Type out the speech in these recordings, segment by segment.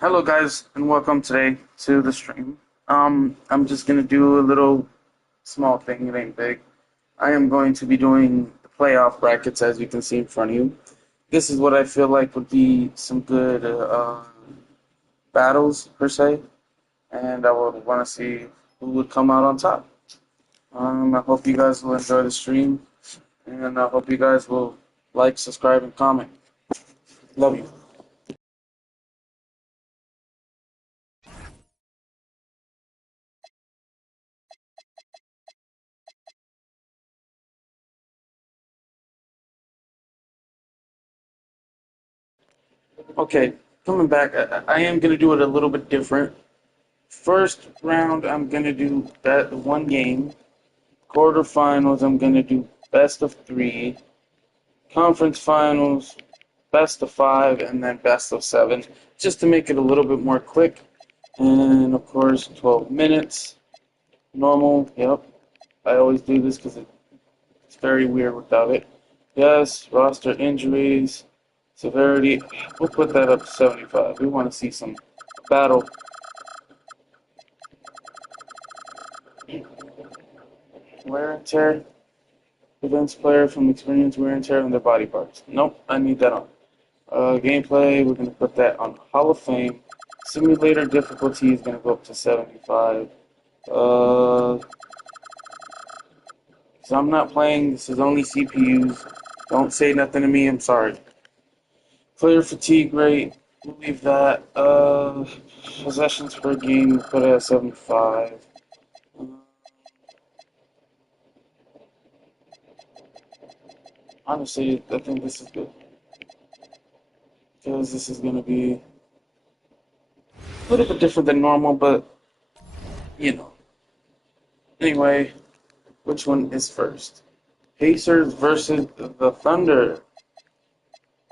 Hello guys and welcome today to the stream. I'm just gonna do a little small thing, it ain't big. I am going to be doing the playoff brackets as you can see in front of you. This is what I feel like would be some good battles per se, and I would want to see who would come out on top. I hope you guys will enjoy the stream, and I hope you guys will like, subscribe, and comment. Love you. Okay, coming back, I am going to do it a little bit different. First round, I'm going to do that one game. Quarterfinals, I'm going to do best of 3. Conference finals, best of 5, and then best of 7, just to make it a little bit more quick. And of course, 12 minutes. Normal, yep. I always do this because it's very weird without it. Yes, roster injuries, severity. We'll put that up to 75. We want to see some battle. Wear and tear prevents player from experiencing wear and tear on their body parts. Nope, I need that on. Gameplay, we're going to put that on Hall of Fame. Simulator difficulty is going to go up to 75. So I'm not playing, this is only CPUs. Don't say nothing to me, I'm sorry. Player fatigue rate, we'll leave that. Possessions per game, put it at 75. Honestly, I think this is good. Because this is going to be a little bit different than normal, but, you know. Anyway, which one is first? Pacers versus the Thunder.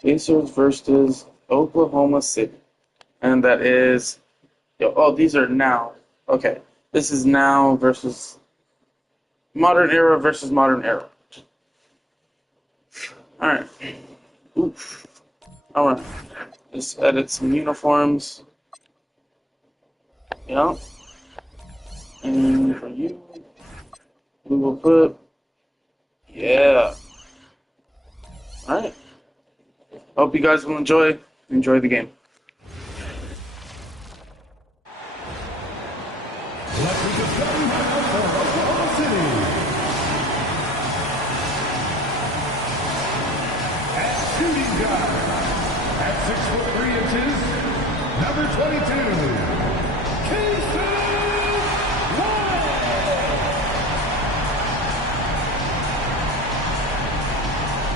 Pacers versus Oklahoma City. And that is... Oh, these are now. Okay. This is now versus... Modern era versus modern era. Alright. Oof. Alright. Just edit some uniforms. Yeah. And for you, we will put... Yeah. Alright. Hope you guys will enjoy the game. At 6'3", number 22,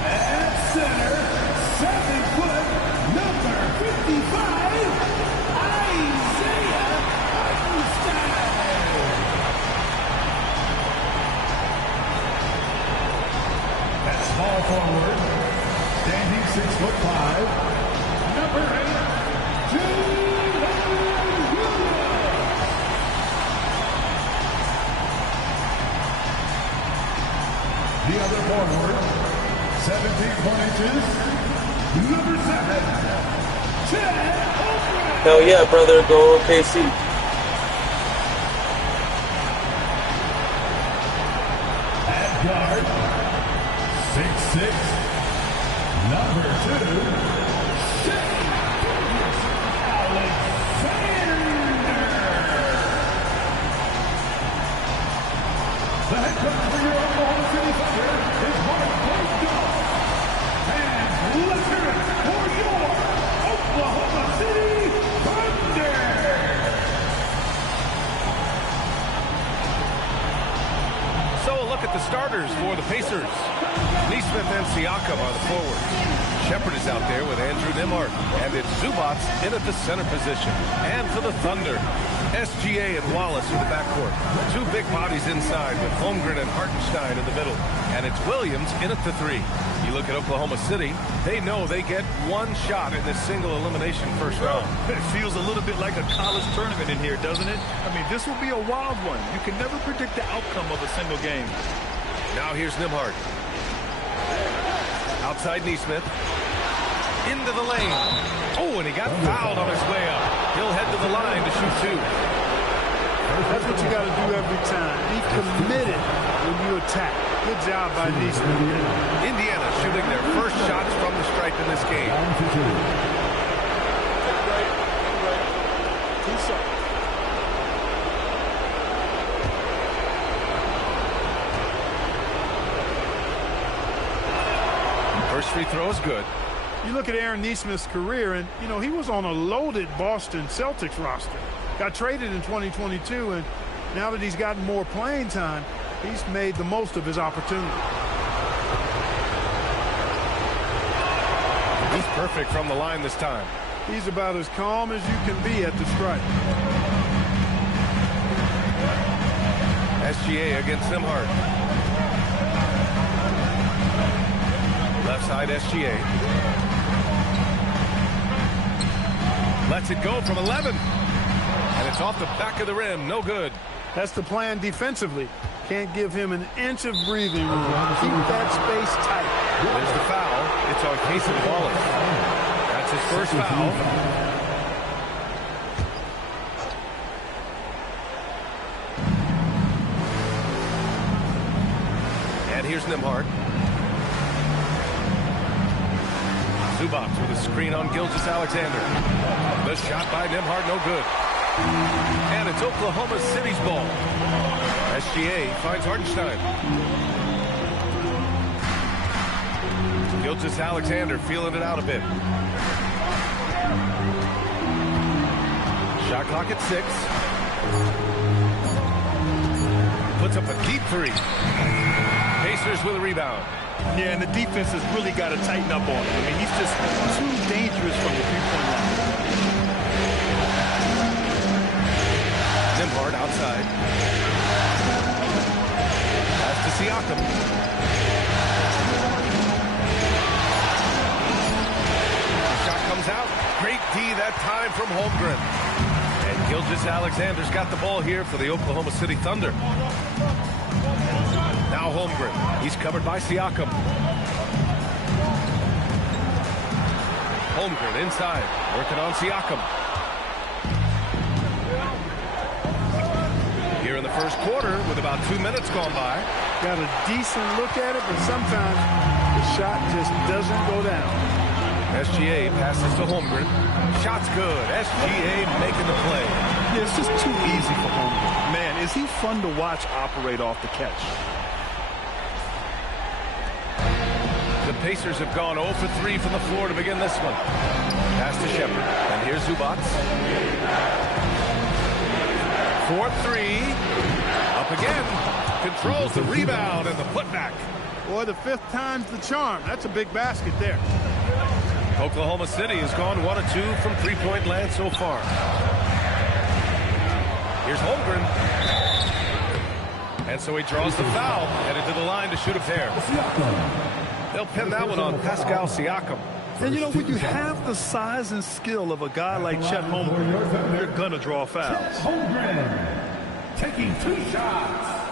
at center, 7', number 55, Isaiah Hartenstein. At small forward, standing 6'5", number 8, the other forward, 17 inches, number 7, Chad Oakland. Hell yeah, brother, go OKC. At guard, 6'6", number 2, the head coach for your Oklahoma City Thunder is Mark Boston. And let's hear it for your Oklahoma City Thunder. So a look at the starters for the Pacers. Neesmith and Siakam are the forwards. Shepard is out there with Andrew Nembhard. And it's Zubats in at the center position. And for the Thunder, SGA and Wallace in the backcourt. Two big bodies inside with Holmgren and Hartenstein in the middle. And it's Williams in at the 3. You look at Oklahoma City, they know they get one shot in this single elimination first round. It feels a little bit like a college tournament in here, doesn't it? I mean, this will be a wild one. You can never predict the outcome of a single game. Now here's Nembhard. Outside Neesmith. into the lane. Oh, and he got fouled on his way up. He'll head to the line to shoot 2. That's what you got to do every time. Be committed when you attack. Good job by Neesmith. Indiana shooting their first shots from the stripe in this game. First free throw is good. You look at Aaron Neesmith's career, and, you know, he was on a loaded Boston Celtics roster. Got traded in 2022, and now that he's gotten more playing time, he's made the most of his opportunity. He's perfect from the line this time. He's about as calm as you can be at the stripe. SGA against Nembhard. Left side SGA. Lets it go from 11. And it's off the back of the rim. No good. That's the plan defensively. Can't give him an inch of breathing room. Keep that space tight. There's the foul. It's on Casey Wallace. That's his first foul. And here's Nembhard. Zubac with a screen on Gilgeous-Alexander. The shot by Nembhard, no good. And it's Oklahoma City's ball. SGA finds Hartenstein. Gilgeous-Alexander feeling it out a bit. Shot clock at 6. Puts up a deep 3. Pacers with a rebound. Yeah, and the defense has really got to tighten up on him. I mean, he's just too dangerous from the three-point line. Nembhard outside. Pass to Siakam. Shot comes out. Great D that time from Holmgren. And Gilgeous-Alexander's got the ball here for the Oklahoma City Thunder. Now Holmgren. He's covered by Siakam. Holmgren inside. Working on Siakam. Here in the first quarter with about 2 minutes gone by. Got a decent look at it, but sometimes the shot just doesn't go down. SGA passes to Holmgren. Shot's good. SGA making the play. Yeah, it's just too easy for Holmgren. Man, is he fun to watch operate off the catch. The Pacers have gone 0 for 3 from the floor to begin this one. Pass to Shepard. And here's Zubac. 4-3. Up again. Controls the rebound and the putback. Boy, the 5th time's the charm. That's a big basket there. Oklahoma City has gone 1 of 2 from three-point land so far. Here's Holmgren. And so he draws the foul. Headed to the line to shoot a pair. They'll pin that one on Pascal Siakam. And you know, when you have the size and skill of a guy like Chet Holmgren, you're going to draw fouls. Holmgren taking 2 shots.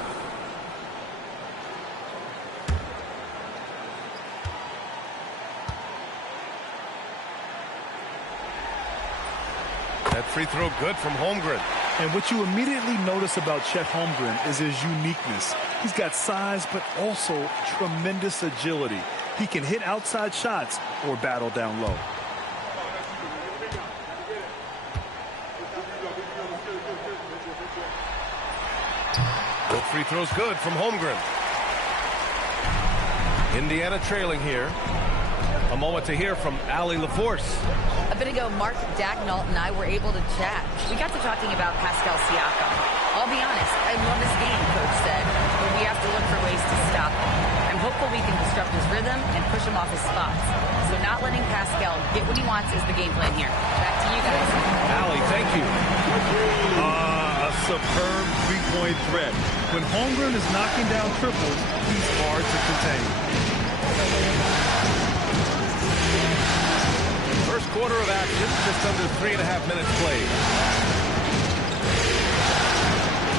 That free throw good from Holmgren. And what you immediately notice about Chet Holmgren is his uniqueness. He's got size, but also tremendous agility. He can hit outside shots or battle down low. Both free throws good from Holmgren. Indiana trailing here. A moment to hear from Allie LaForce. A bit ago, Mark Dagnall and I were able to chat. We got to talking about Pascal Siakam. I'll be honest, I love his game, Coach said, but we have to look for ways to stop him. I'm hopeful we can disrupt his rhythm and push him off his spots. So not letting Pascal get what he wants is the game plan here. Back to you guys. Allie, thank you. A superb three-point threat. When Holmgren is knocking down triples, he's hard to contain. First quarter of action, just under 3.5 minutes played.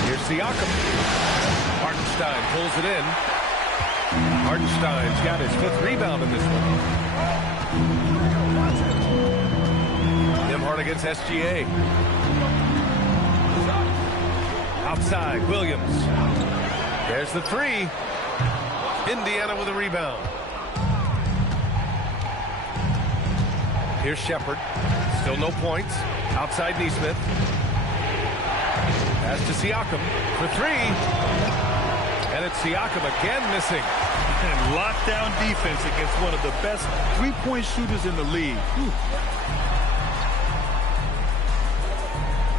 Here's Siakam. Hartenstein pulls it in. Hartenstein's got his 5th rebound in this one. guard against SGA. Outside, Williams. There's the three. Indiana with a rebound. Here's Shepard. Still no points. Outside Neesmith. Pass to Siakam for three. And it's Siakam again missing. And lockdown defense against one of the best three-point shooters in the league. Whew.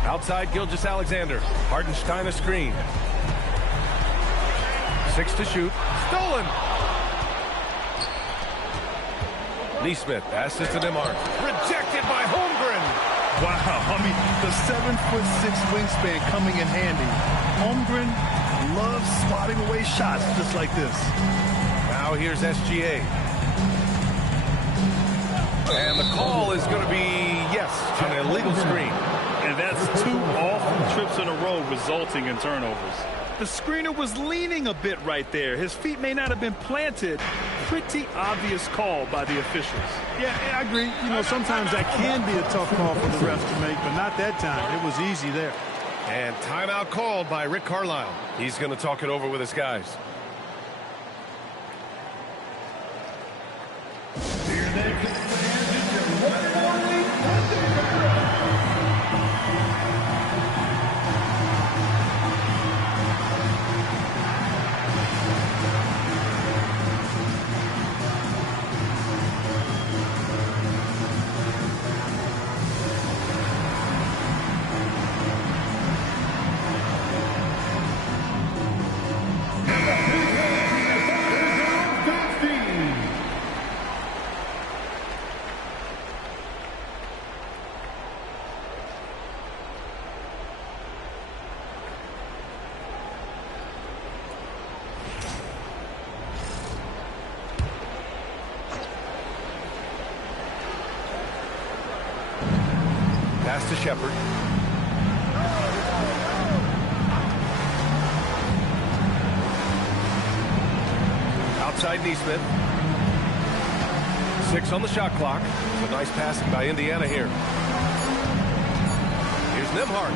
Outside Gilgeous-Alexander. Hardenstein a screen. 6 to shoot. Stolen. Neesmith passes to Nembhard. Rejected by Holmgren. Wow, I mean, the 7'6" wingspan coming in handy. Holmgren loves swatting away shots just like this. Now here's SGA. And the call is going to be, yes, an illegal screen. And that's 2 awful trips in a row resulting in turnovers. The screener was leaning a bit right there. His feet may not have been planted. Pretty obvious call by the officials. Yeah, I agree. You know, sometimes that can be a tough call for the refs to make, but not that time. It was easy there. And timeout called by Rick Carlisle. He's going to talk it over with his guys. Here next is the Ronnie. Pass to Shepard. Outside Neesmith. 6 on the shot clock. It's a nice passing by Indiana here. Here's Nembhard.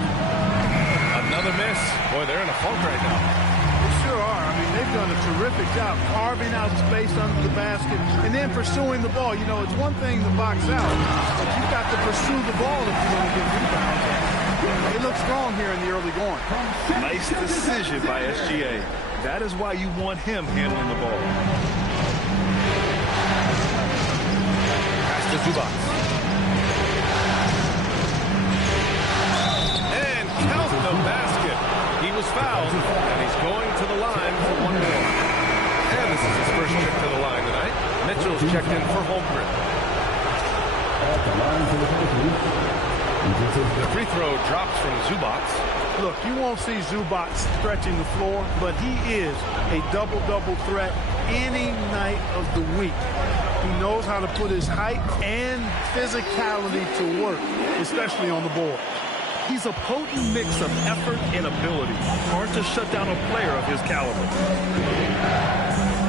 Another miss. Boy, they're in a funk right now. They sure are. I mean, they've done a terrific job carving out space under the basket and then pursuing the ball. You know, it's one thing to box out, but you've got to pursue the ball if you want to get rebounds. They look strong here in the early going. Nice decision by SGA. That is why you want him handling the ball. Pass to Zubac. And count the basket. He was fouled, and he's going to the line for one more. And this is his first trip to the line tonight. Mitchell's checked in for Holmgren. The free throw drops from Zubac. Look, you won't see Zubac stretching the floor, but he is a double-double threat any night of the week. He knows how to put his height and physicality to work, especially on the board. He's a potent mix of effort and ability. Hard to shut down a player of his caliber.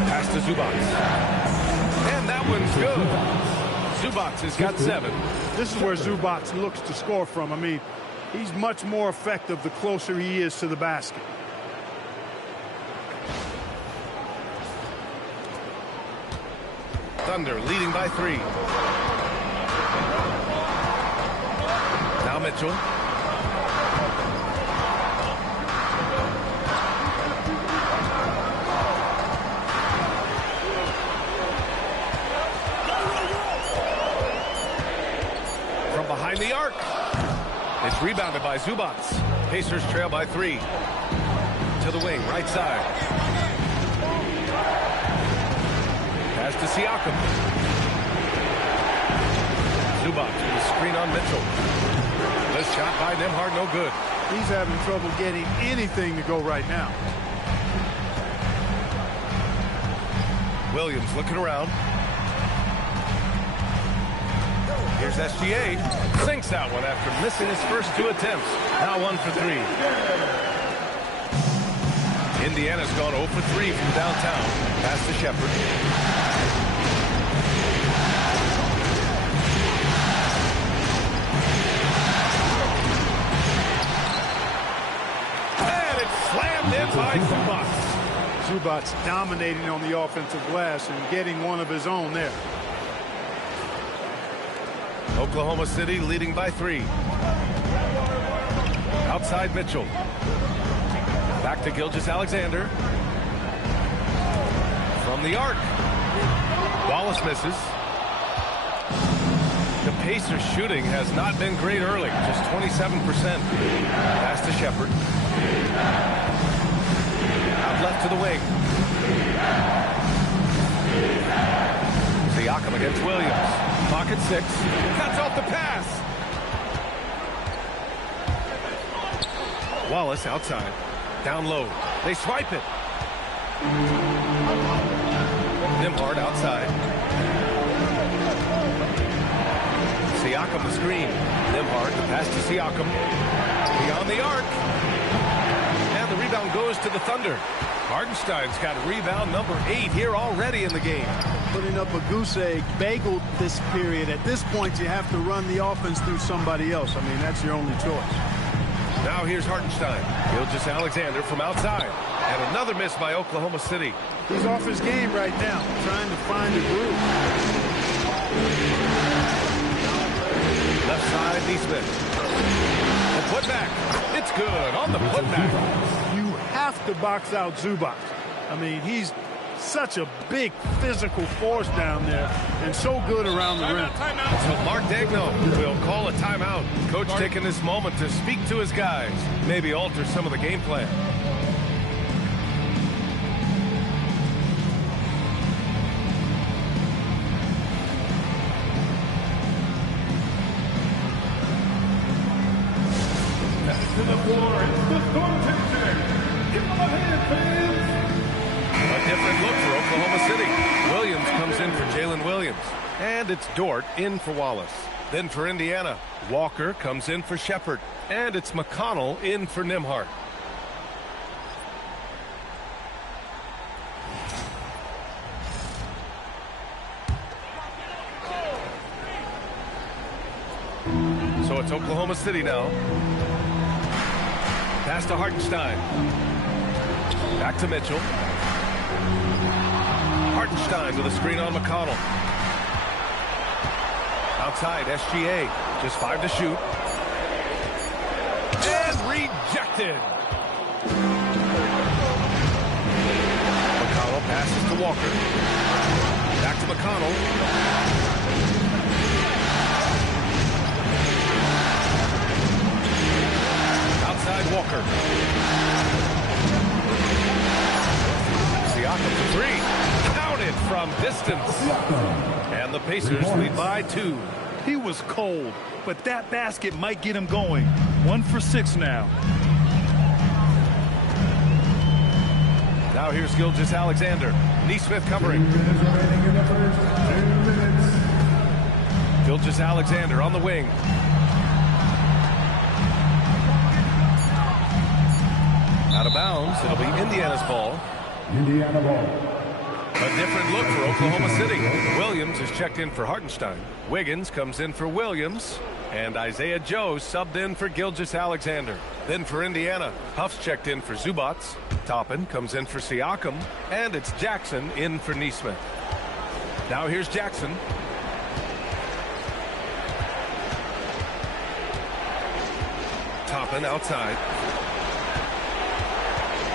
Pass to Zubac. And that one's good. Zubac has got 7. This is where Zubac looks to score from. I mean, he's much more effective the closer he is to the basket. Thunder leading by 3. Now Mitchell. From behind the arc. It's rebounded by Zubac. Pacers trail by 3. To the wing, right side. Pass to Siakam. Zubac with a screen on Mitchell. The shot by Nembhard, no good. He's having trouble getting anything to go right now. Williams looking around. Here's SGA. Sinks that one after missing his first 2 attempts. Now 1 for 3. Indiana's gone 0 for 3 from downtown. Pass to Shepard. by Zubats. Zubats dominating on the offensive glass and getting one of his own there. Oklahoma City leading by 3. Outside Mitchell. Back to Gilgeous-Alexander. From the arc. Wallace misses. The Pacers shooting has not been great early, just 27%. Pass to Shepherd. Out left to the wing. Siakam against Williams. Pocket 6. Cuts off the pass. Wallace outside. Down low. They swipe it. Nembhard outside. Siakam the screen. Nembhard the pass to Siakam. Beyond the arc. And the rebound goes to the Thunder. Hartenstein's got rebound number 8 here already in the game. Putting up a goose egg bagel this period. At this point, you have to run the offense through somebody else. I mean, that's your only choice. Now here's Hartenstein. Gilgeous-Alexander from outside. And another miss by Oklahoma City. He's off his game right now, trying to find a groove. Left side, Neesmith. The putback. It's good on the putback. You have to box out Zubac. I mean, he's such a big physical force down there and so good around the rim. So Mark Daigneault will call a timeout. Coach taking this moment to speak to his guys, maybe alter some of the game plan. To the floor, it's the score. Give them a hand, fans. A different look for Oklahoma City. Williams comes in for Jalen Williams. And it's Dort in for Wallace. Then for Indiana, Walker comes in for Shepherd. And it's McConnell in for Nembhard. So it's Oklahoma City now. Pass to Hartenstein. Back to Mitchell. Hartenstein with a screen on McConnell. Outside, SGA. Just 5 to shoot. And rejected. McConnell passes to Walker. Back to McConnell. Outside Walker. Siakam for 3. Counted from distance. And the Pacers lead by 2. He was cold, but that basket might get him going. 1 for 6 now. Now here's Gilgeous-Alexander. Neesmith covering. Gilgeous-Alexander on the wing. Out of bounds. It'll be Indiana's ball. Indiana ball. A different look for Oklahoma City. Williams is checked in for Hartenstein. Wiggins comes in for Williams. And Isaiah Joe subbed in for Gilgeous-Alexander. Then for Indiana, Huff's checked in for Zubats. Toppin comes in for Siakam. And it's Jackson in for Neesmith. Now here's Jackson. Toppin outside.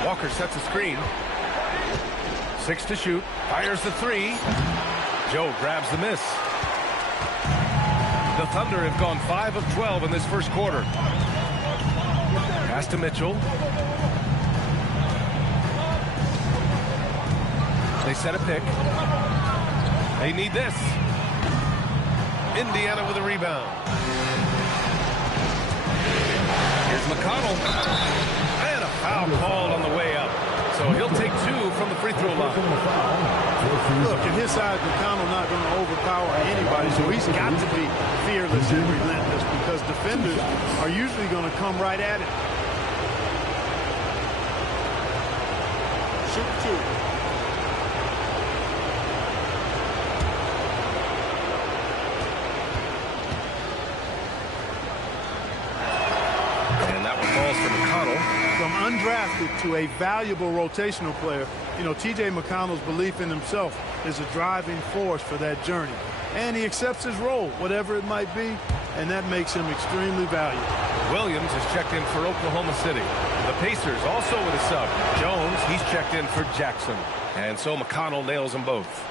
Walker sets a screen. 6 to shoot. Fires the 3. Joe grabs the miss. The Thunder have gone 5 of 12 in this first quarter. Pass to Mitchell. They set a pick. They need this. Indiana with a rebound. Here's McConnell. And a foul called on the way up. So he'll take 2 from the free throw line. Look, at his side, McConnell not going to overpower anybody, so he's got to be fearless and relentless because defenders are usually going to come right at it. Shoot 2. And that one falls for McConnell. From undrafted to a valuable rotational player, you know, T.J. McConnell's belief in himself is a driving force for that journey. And he accepts his role, whatever it might be, and that makes him extremely valuable. Williams is checked in for Oklahoma City. The Pacers also with a sub. Jones, he's checked in for Jackson. And so McConnell nails them both.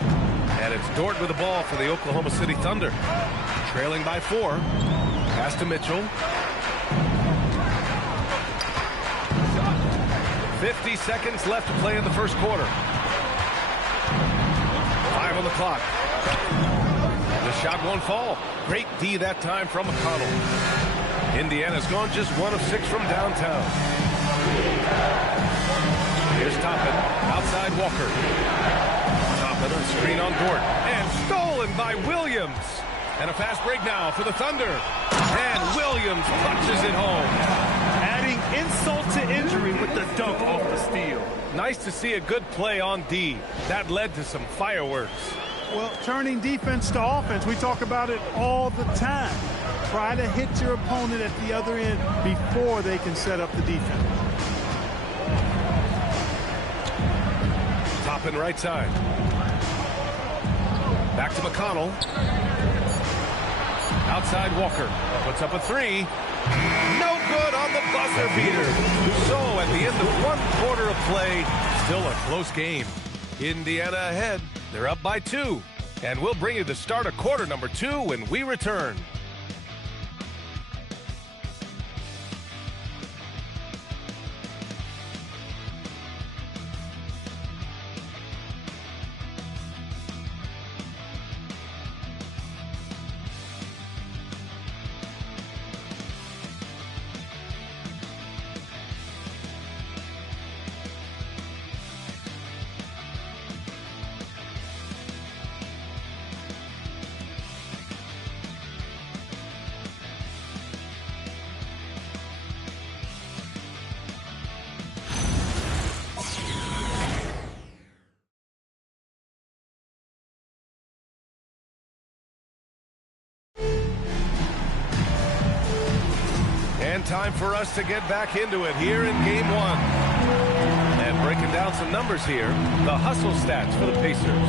And it's Dort with the ball for the Oklahoma City Thunder. Trailing by 4. Pass to Mitchell. 50 seconds left to play in the first quarter. 5 on the clock. The shot won't fall. Great D that time from McConnell. Indiana's gone just 1 of 6 from downtown. Here's Toppin. Outside Walker. Toppin on screen on Dort. And stolen by Williams. And a fast break now for the Thunder. And Williams punches it home. Adding insult to injury with the dunk off the steal. Nice to see a good play on D. That led to some fireworks. Well, turning defense to offense, we talk about it all the time. Try to hit your opponent at the other end before they can set up the defense. Toppin right side. Back to McConnell. Outside Walker. Puts up a 3. No good on the buzzer beater. So at the end of 1 quarter of play, still a close game. Indiana ahead. They're up by 2. And we'll bring you the start of quarter number 2 when we return. And time for us to get back into it here in Game 1. And breaking down some numbers here, the hustle stats for the Pacers.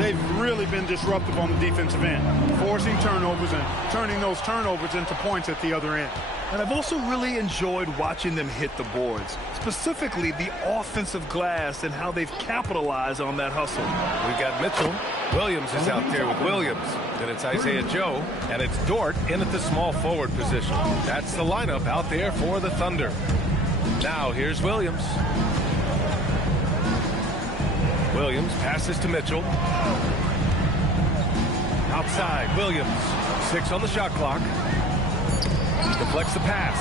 They've really been disruptive on the defensive end, forcing turnovers and turning those turnovers into points at the other end. And I've also really enjoyed watching them hit the boards, specifically the offensive glass and how they've capitalized on that hustle. We've got Mitchell. Williams is out there with Williams. Then it's Isaiah Joe, and it's Dort in at the small forward position. That's the lineup out there for the Thunder. Now here's Williams. Williams passes to Mitchell. Outside, Williams. 6 on the shot clock. Deflects the pass.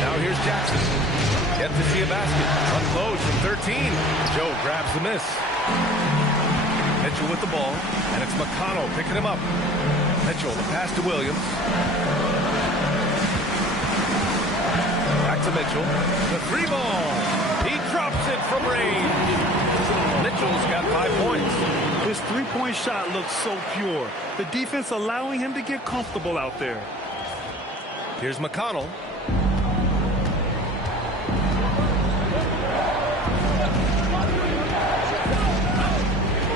Now here's Jackson. Yet to see a basket. Unloads from 13. Joe grabs the miss. Mitchell with the ball. And it's McConnell picking him up. Mitchell, the pass to Williams. Back to Mitchell. The 3 ball. He drops it from range. Mitchell's got 5 points. His 3-point shot looks so pure. The defense allowing him to get comfortable out there. Here's McConnell.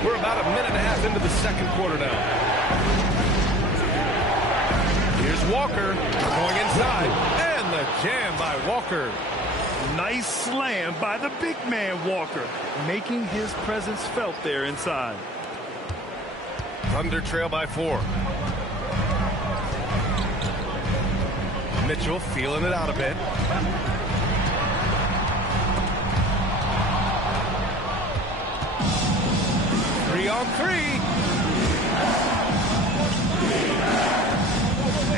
We're about a minute and a half into the second quarter now. Here's Walker going inside. And the jam by Walker. Nice slam by the big man Walker, making his presence felt there inside. Thunder trail by 4. Mitchell feeling it out a bit. Three on 3.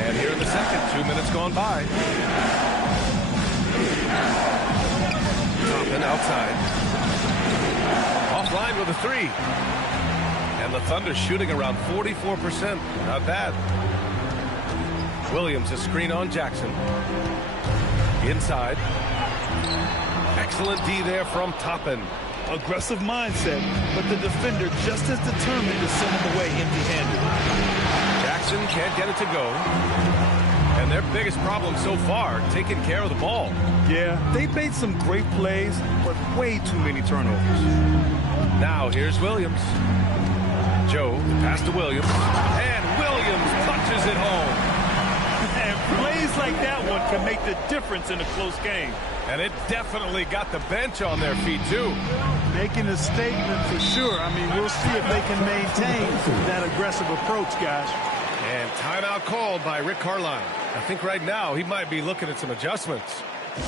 And here in the second, 2 minutes gone by. Toppin outside. Offline with a 3. And the Thunder shooting around 44%. Not bad. Williams, a screen on Jackson. Inside. Excellent D there from Toppin. Aggressive mindset, but the defender just as determined to send him away empty-handed. Jackson can't get it to go. And their biggest problem so far, taking care of the ball. Yeah, they've made some great plays, but way too many turnovers. Now here's Williams. Joe, pass to Williams. And Williams punches it home. And plays like that one can make the difference in a close game. And it definitely got the bench on their feet, too. Making a statement for sure. I mean, we'll see if they can maintain that aggressive approach, guys. And timeout called by Rick Carlisle. I think right now he might be looking at some adjustments. So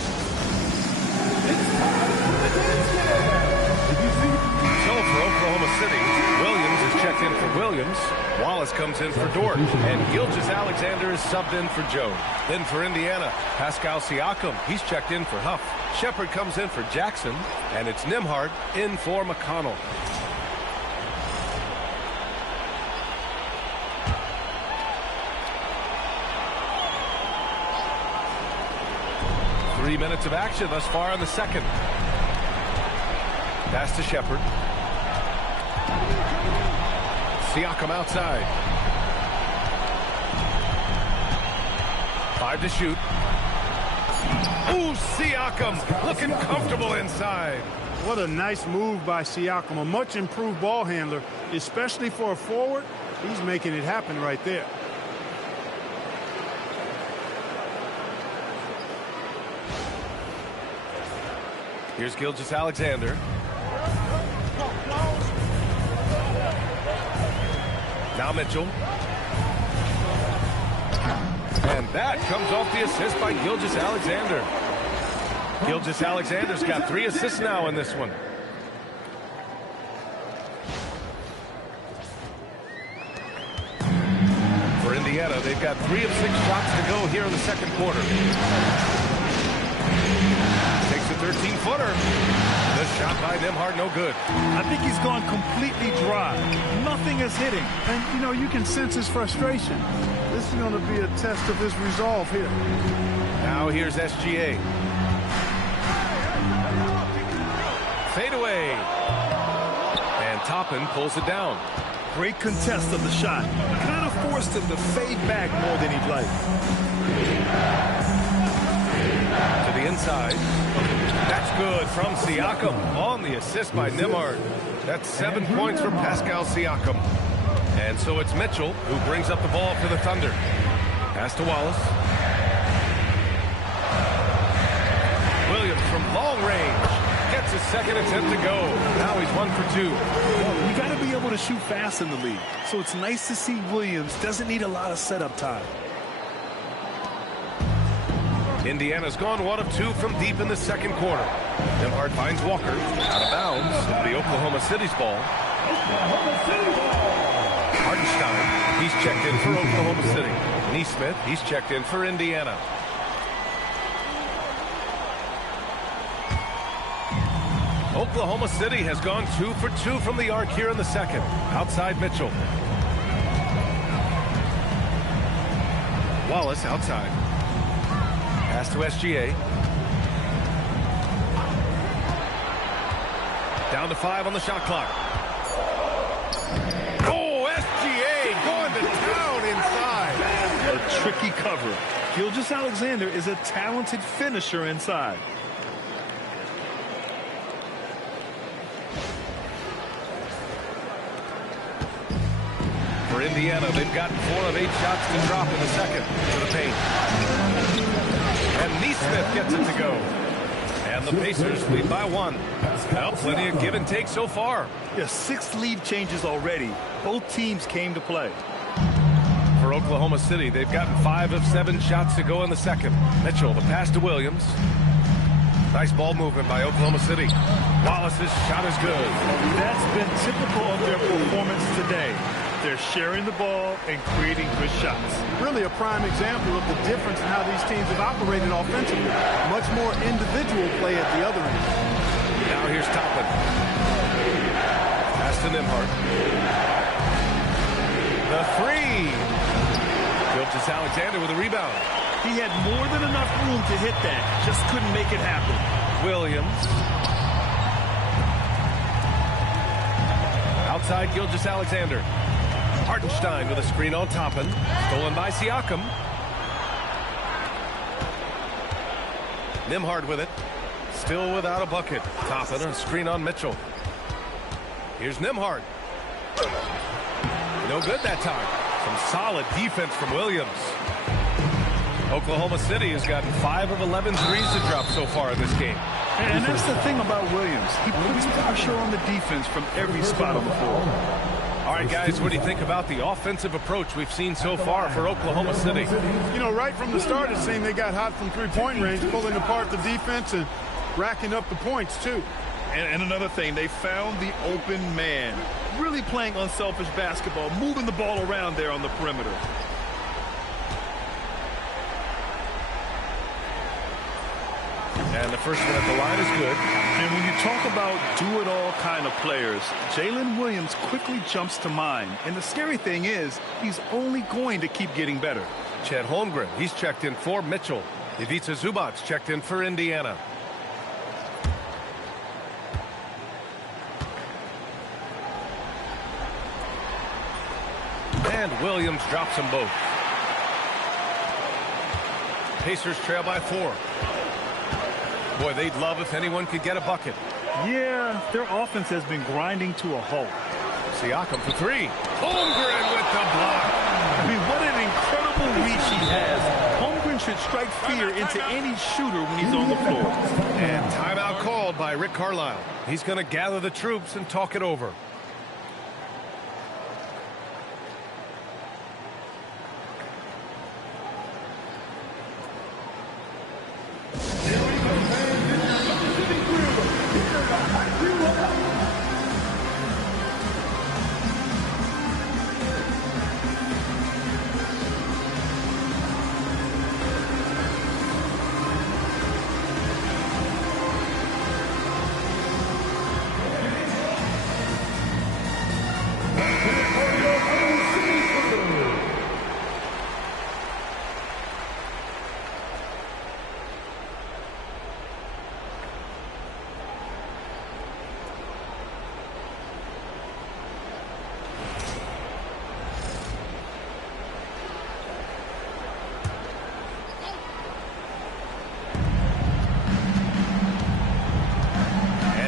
for Oklahoma City, Williams is checked in for Williams. Wallace comes in for Dort. And Gilgeous-Alexander is subbed in for Joe. Then for Indiana, Pascal Siakam. He's checked in for Huff. Shepard comes in for Jackson. And it's Nembhard in for McConnell. Three minutes of action thus far in the second. Pass to Shepard. Siakam outside. 5 to shoot. Ooh, Siakam looking comfortable inside. What a nice move by Siakam. A much improved ball handler, especially for a forward. He's making it happen right there. Here's Gilgeous-Alexander. Now Mitchell. And that comes off the assist by Gilgeous-Alexander. Gilgeous-Alexander's got 3 assists now in this one. For Indiana, they've got 3 of 6 shots to go here in the second quarter. Takes a 13-footer. The shot by Nembhard, no good. I think he's gone completely dry. Nothing is hitting. And, you know, you can sense his frustration. This is going to be a test of his resolve here. Now here's SGA. Fade away. And Toppin pulls it down. Great contest of the shot. Kind of forced him to fade back more than he'd like. To the inside. That's good from Siakam on the assist by Nembhard. That's 7 points for Pascal Siakam. And so it's Mitchell who brings up the ball for the Thunder. Pass to Wallace. Williams from long range gets his second attempt to go. Now he's 1 for 2. Well, you got to be able to shoot fast in the league. So it's nice to see Williams doesn't need a lot of setup time. Indiana's gone 1 of 2 from deep in the second quarter. Nembhard finds Walker out of bounds. It'll be Oklahoma City's ball. Hartenstein, he's checked in for Oklahoma City. Neesmith, he's checked in for Indiana. Oklahoma City has gone 2 for 2 from the arc here in the second. Outside Mitchell. Wallace outside. Pass to SGA. Down to 5 on the shot clock. Oh, SGA going to town inside. A tricky cover. Gilgeous-Alexander is a talented finisher inside. For Indiana, they've gotten 4 of 8 shots to drop in the second to the paint. And Neesmith gets it to go. And the Pacers lead by 1. Well, plenty of give and take so far. Yeah, 6 lead changes already. Both teams came to play. For Oklahoma City, they've gotten 5 of 7 shots to go in the second. Mitchell, the pass to Williams. Nice ball movement by Oklahoma City. Wallace's shot is good. That's been typical of their performance today. They're sharing the ball and creating good shots. Really a prime example of the difference in how these teams have operated offensively. Much more individual play at the other end. Now here's Toppin. Pass to Nembhard. The 3. Gilgeous-Alexander with a rebound. He had more than enough room to hit that. Just couldn't make it happen. Williams. Outside Gilgeous-Alexander. Hartenstein with a screen on Toppin. Stolen by Siakam. Nembhard with it. Still without a bucket. Toppin, a screen on Mitchell. Here's Nembhard. No good that time. Some solid defense from Williams. Oklahoma City has gotten 5 of 11 threes to drop so far in this game. And that's the thing about Williams. He puts pressure on the defense from every spot on the floor. All right, guys, what do you think about the offensive approach we've seen so far for Oklahoma City? You know, right from the start, it seemed they got hot from three-point range, pulling apart the defense and racking up the points, too. And another thing, they found the open man. Really playing unselfish basketball, moving the ball around there on the perimeter. And the first one at the line is good. And when you talk about do-it-all kind of players, Jalen Williams quickly jumps to mind. And the scary thing is, he's only going to keep getting better. Chet Holmgren, he's checked in for Mitchell. Ivica Zubac checked in for Indiana. And Williams drops them both. Pacers trail by 4. Boy, they'd love if anyone could get a bucket. Yeah, their offense has been grinding to a halt. Siakam for 3. Holmgren with the block. I mean, what an incredible reach he has. Holmgren should strike fear into any shooter when he's on the floor. And timeout called by Rick Carlisle. He's going to gather the troops and talk it over.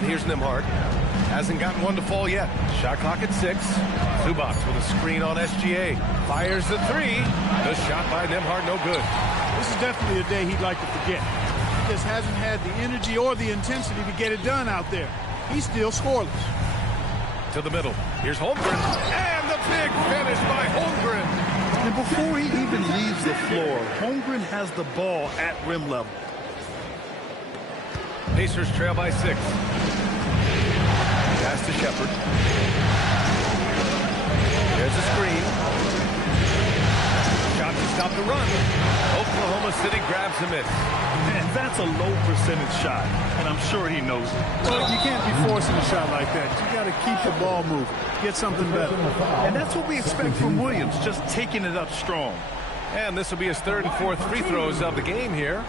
Here's Nembhard. Hasn't gotten one to fall yet. Shot clock at 6. Zubac with a screen on SGA. Fires the 3. The shot by Nembhard, no good. This is definitely a day he'd like to forget. He just hasn't had the energy or the intensity to get it done out there. He's still scoreless. To the middle. Here's Holmgren. And the big finish by Holmgren. And before he even leaves the floor, Holmgren has the ball at rim level. Pacers trail by 6. Pass to Shepard. There's a screen. Shot to stop the run. Oklahoma City grabs a miss. And that's a low percentage shot, and I'm sure he knows it. Well, you can't be forcing a shot like that. You got to keep the ball moving, get something better. And that's what we expect from Williams, just taking it up strong. And this will be his 3rd and 4th free throws of the game here.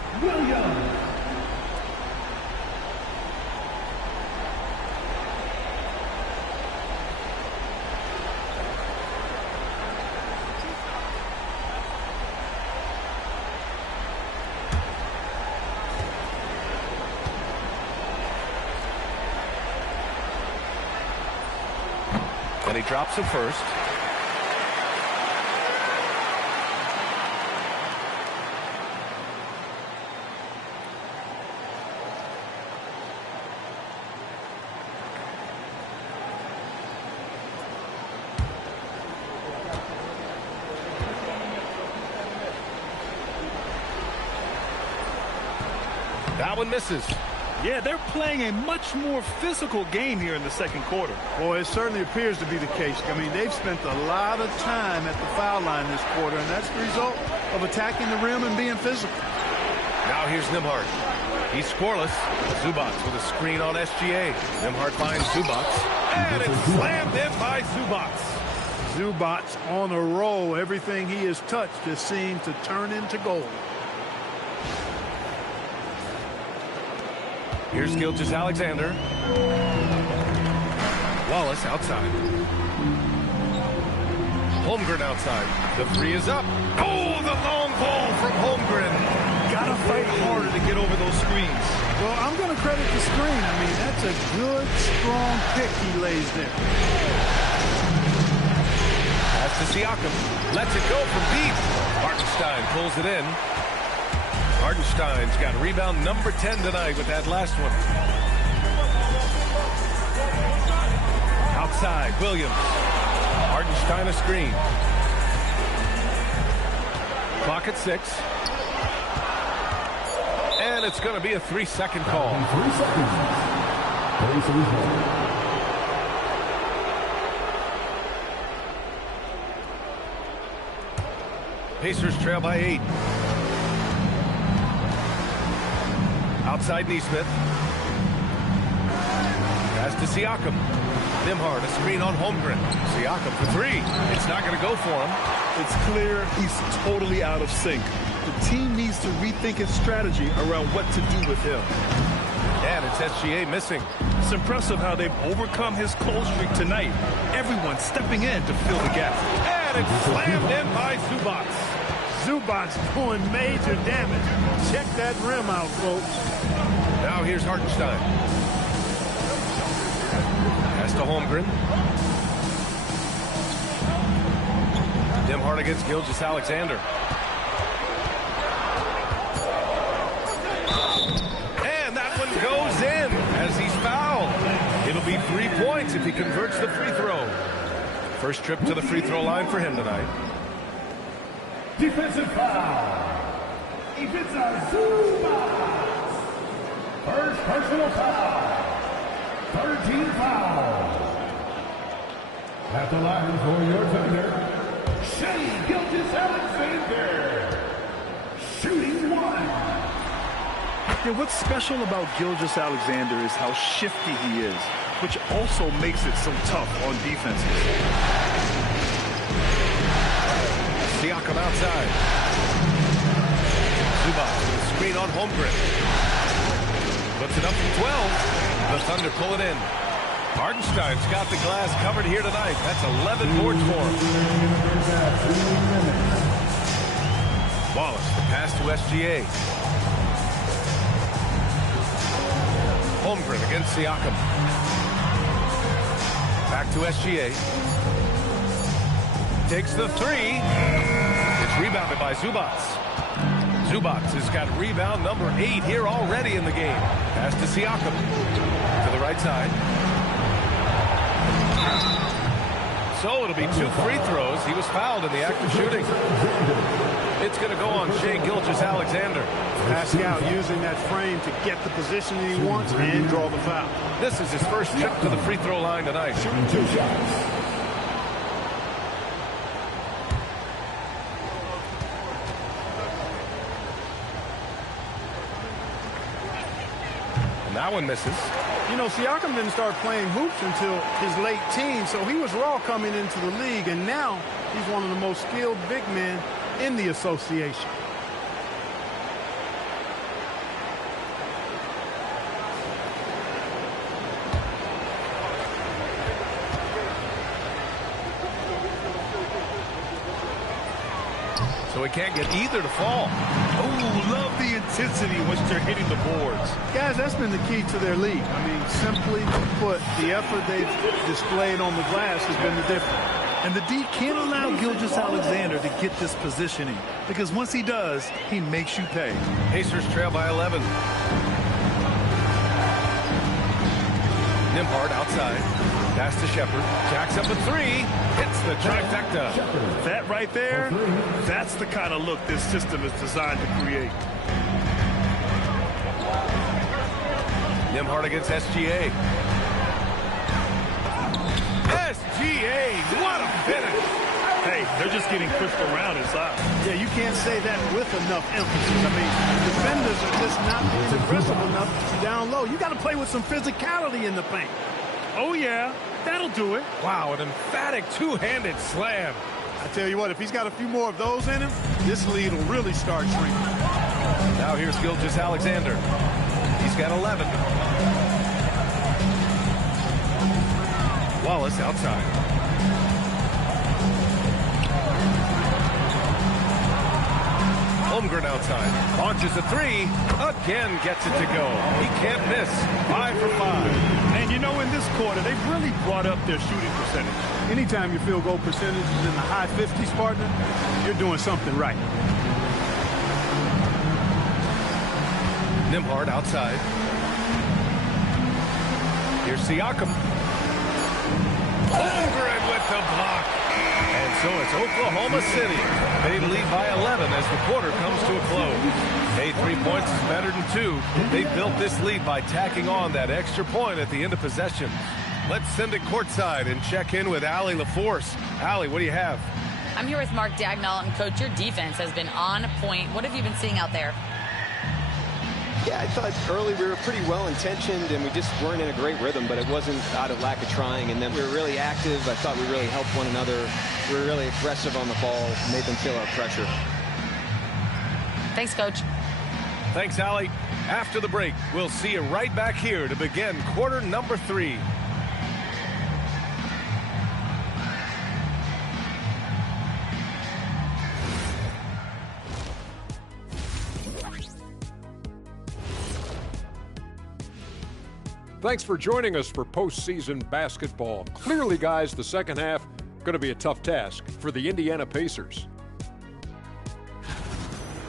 And he drops him first. That one misses. Yeah, they're playing a much more physical game here in the second quarter. Boy, it certainly appears to be the case. I mean, they've spent a lot of time at the foul line this quarter, and that's the result of attacking the rim and being physical. Now here's Nembhard. He's scoreless. Zubac with a screen on SGA. Nembhard finds Zubac. And it's slammed in by Zubac. Zubac on a roll. Everything he has touched has seemed to turn into gold. Here's Gilgeous-Alexander. Wallace outside. Holmgren outside. The three is up. Oh, the long ball from Holmgren. Gotta fight harder to get over those screens. Well, I'm going to credit the screen. I mean, that's a good, strong pick he lays there. Pass to Siakam. Lets it go from deep. Hartenstein pulls it in. Hartenstein's got rebound number 10 tonight with that last one. Outside, Williams. Hartenstein a screen. Clock at 6. And it's going to be a 3-second call. 3 seconds. Pacers trail by 8. Outside Neesmith. Pass to Siakam. Nembhard, a screen on Holmgren. Siakam for 3. It's not going to go for him. It's clear he's totally out of sync. The team needs to rethink its strategy around what to do with him. And it's SGA missing. It's impressive how they've overcome his cold streak tonight. Everyone stepping in to fill the gap. And it's slammed in by Zubac. Zubac's doing major damage. Check that rim out, folks. Now here's Hartenstein. Pass to Holmgren. Nembhard against Gilgeous-Alexander. And that one goes in as he's fouled. It'll be 3 points if he converts the free throw. First trip to the free throw line for him tonight. Defensive foul. Ivica Zubac. First personal foul. 13 fouls. At the line for your defender, Shai Gilgeous-Alexander. Shooting 1. Yeah, what's special about Gilgeous-Alexander is how shifty he is, which also makes it so tough on defenses. Siakam outside. Zubac with a screen on Holmgren. Puts it up from 12. The Thunder pull it in. Hartenstein's got the glass covered here tonight. That's 11 boards for him. Wallace, the pass to SGA. Holmgren against Siakam. Back to SGA. Takes the 3. It's rebounded by Zubac. Zubac has got rebound number 8 here already in the game. Pass to Siakam. To the right side. So it'll be 2 free throws. He was fouled in the act of shooting. It's going to go on Shai Gilgeous-Alexander. Pascal using that frame to get the position he wants and draw the foul. This is his first trip to the free throw line tonight. Shooting 2 shots. And that one misses. You know, Siakam didn't start playing hoops until his late teens, so he was raw coming into the league, and now he's one of the most skilled big men in the association. So he can't get either to fall. Oh, love the intensity in which they're hitting the boards. Guys, that's been the key to their league. I mean, simply put, the effort they've displayed on the glass has been the difference. And the D can't allow Gilgeous-Alexander to get this positioning, because once he does, he makes you pay. Pacers trail by 11. Nembhard outside. Pass to Shepard. Jacks up a 3. Hits the trifecta. That right there, that's the kind of look this system is designed to create. Nembhard against SGA. SGA, what a finish. Hey, they're just getting pushed around inside. Yeah, you can't say that with enough emphasis. I mean, defenders are just not being aggressive enough down low. You got to play with some physicality in the paint. Oh, yeah, that'll do it. Wow, an emphatic two-handed slam. I tell you what, if he's got a few more of those in him, this lead will really start shrinking. Now here's Gilgeous-Alexander. He's got 11. Wallace outside. outside. Launches a three. Again gets it to go. He can't miss. 5 for 5. And you know, in this quarter, they've really brought up their shooting percentage. Anytime your field goal percentage is in the high 50s, partner, you're doing something right. Nembhard outside. Here's Siakam. Holmgren with the block. And so it's Oklahoma City. They lead by 11 as the quarter comes to a close. Hey, 3 points is better than 2. They built this lead by tacking on that extra point at the end of possession. Let's send it courtside and check in with Allie LaForce. Allie, what do you have? I'm here with Mark Dagnall, and Coach, your defense has been on point. What have you been seeing out there? Yeah, I thought early we were pretty well-intentioned, and we just weren't in a great rhythm, but it wasn't out of lack of trying. And then we were really active. I thought we really helped one another. We were really aggressive on the ball, made them feel our pressure. Thanks, Coach. Thanks, Allie. After the break, we'll see you right back here to begin quarter number 3. Thanks for joining us for postseason basketball. Clearly, guys, the second half going to be a tough task for the Indiana Pacers.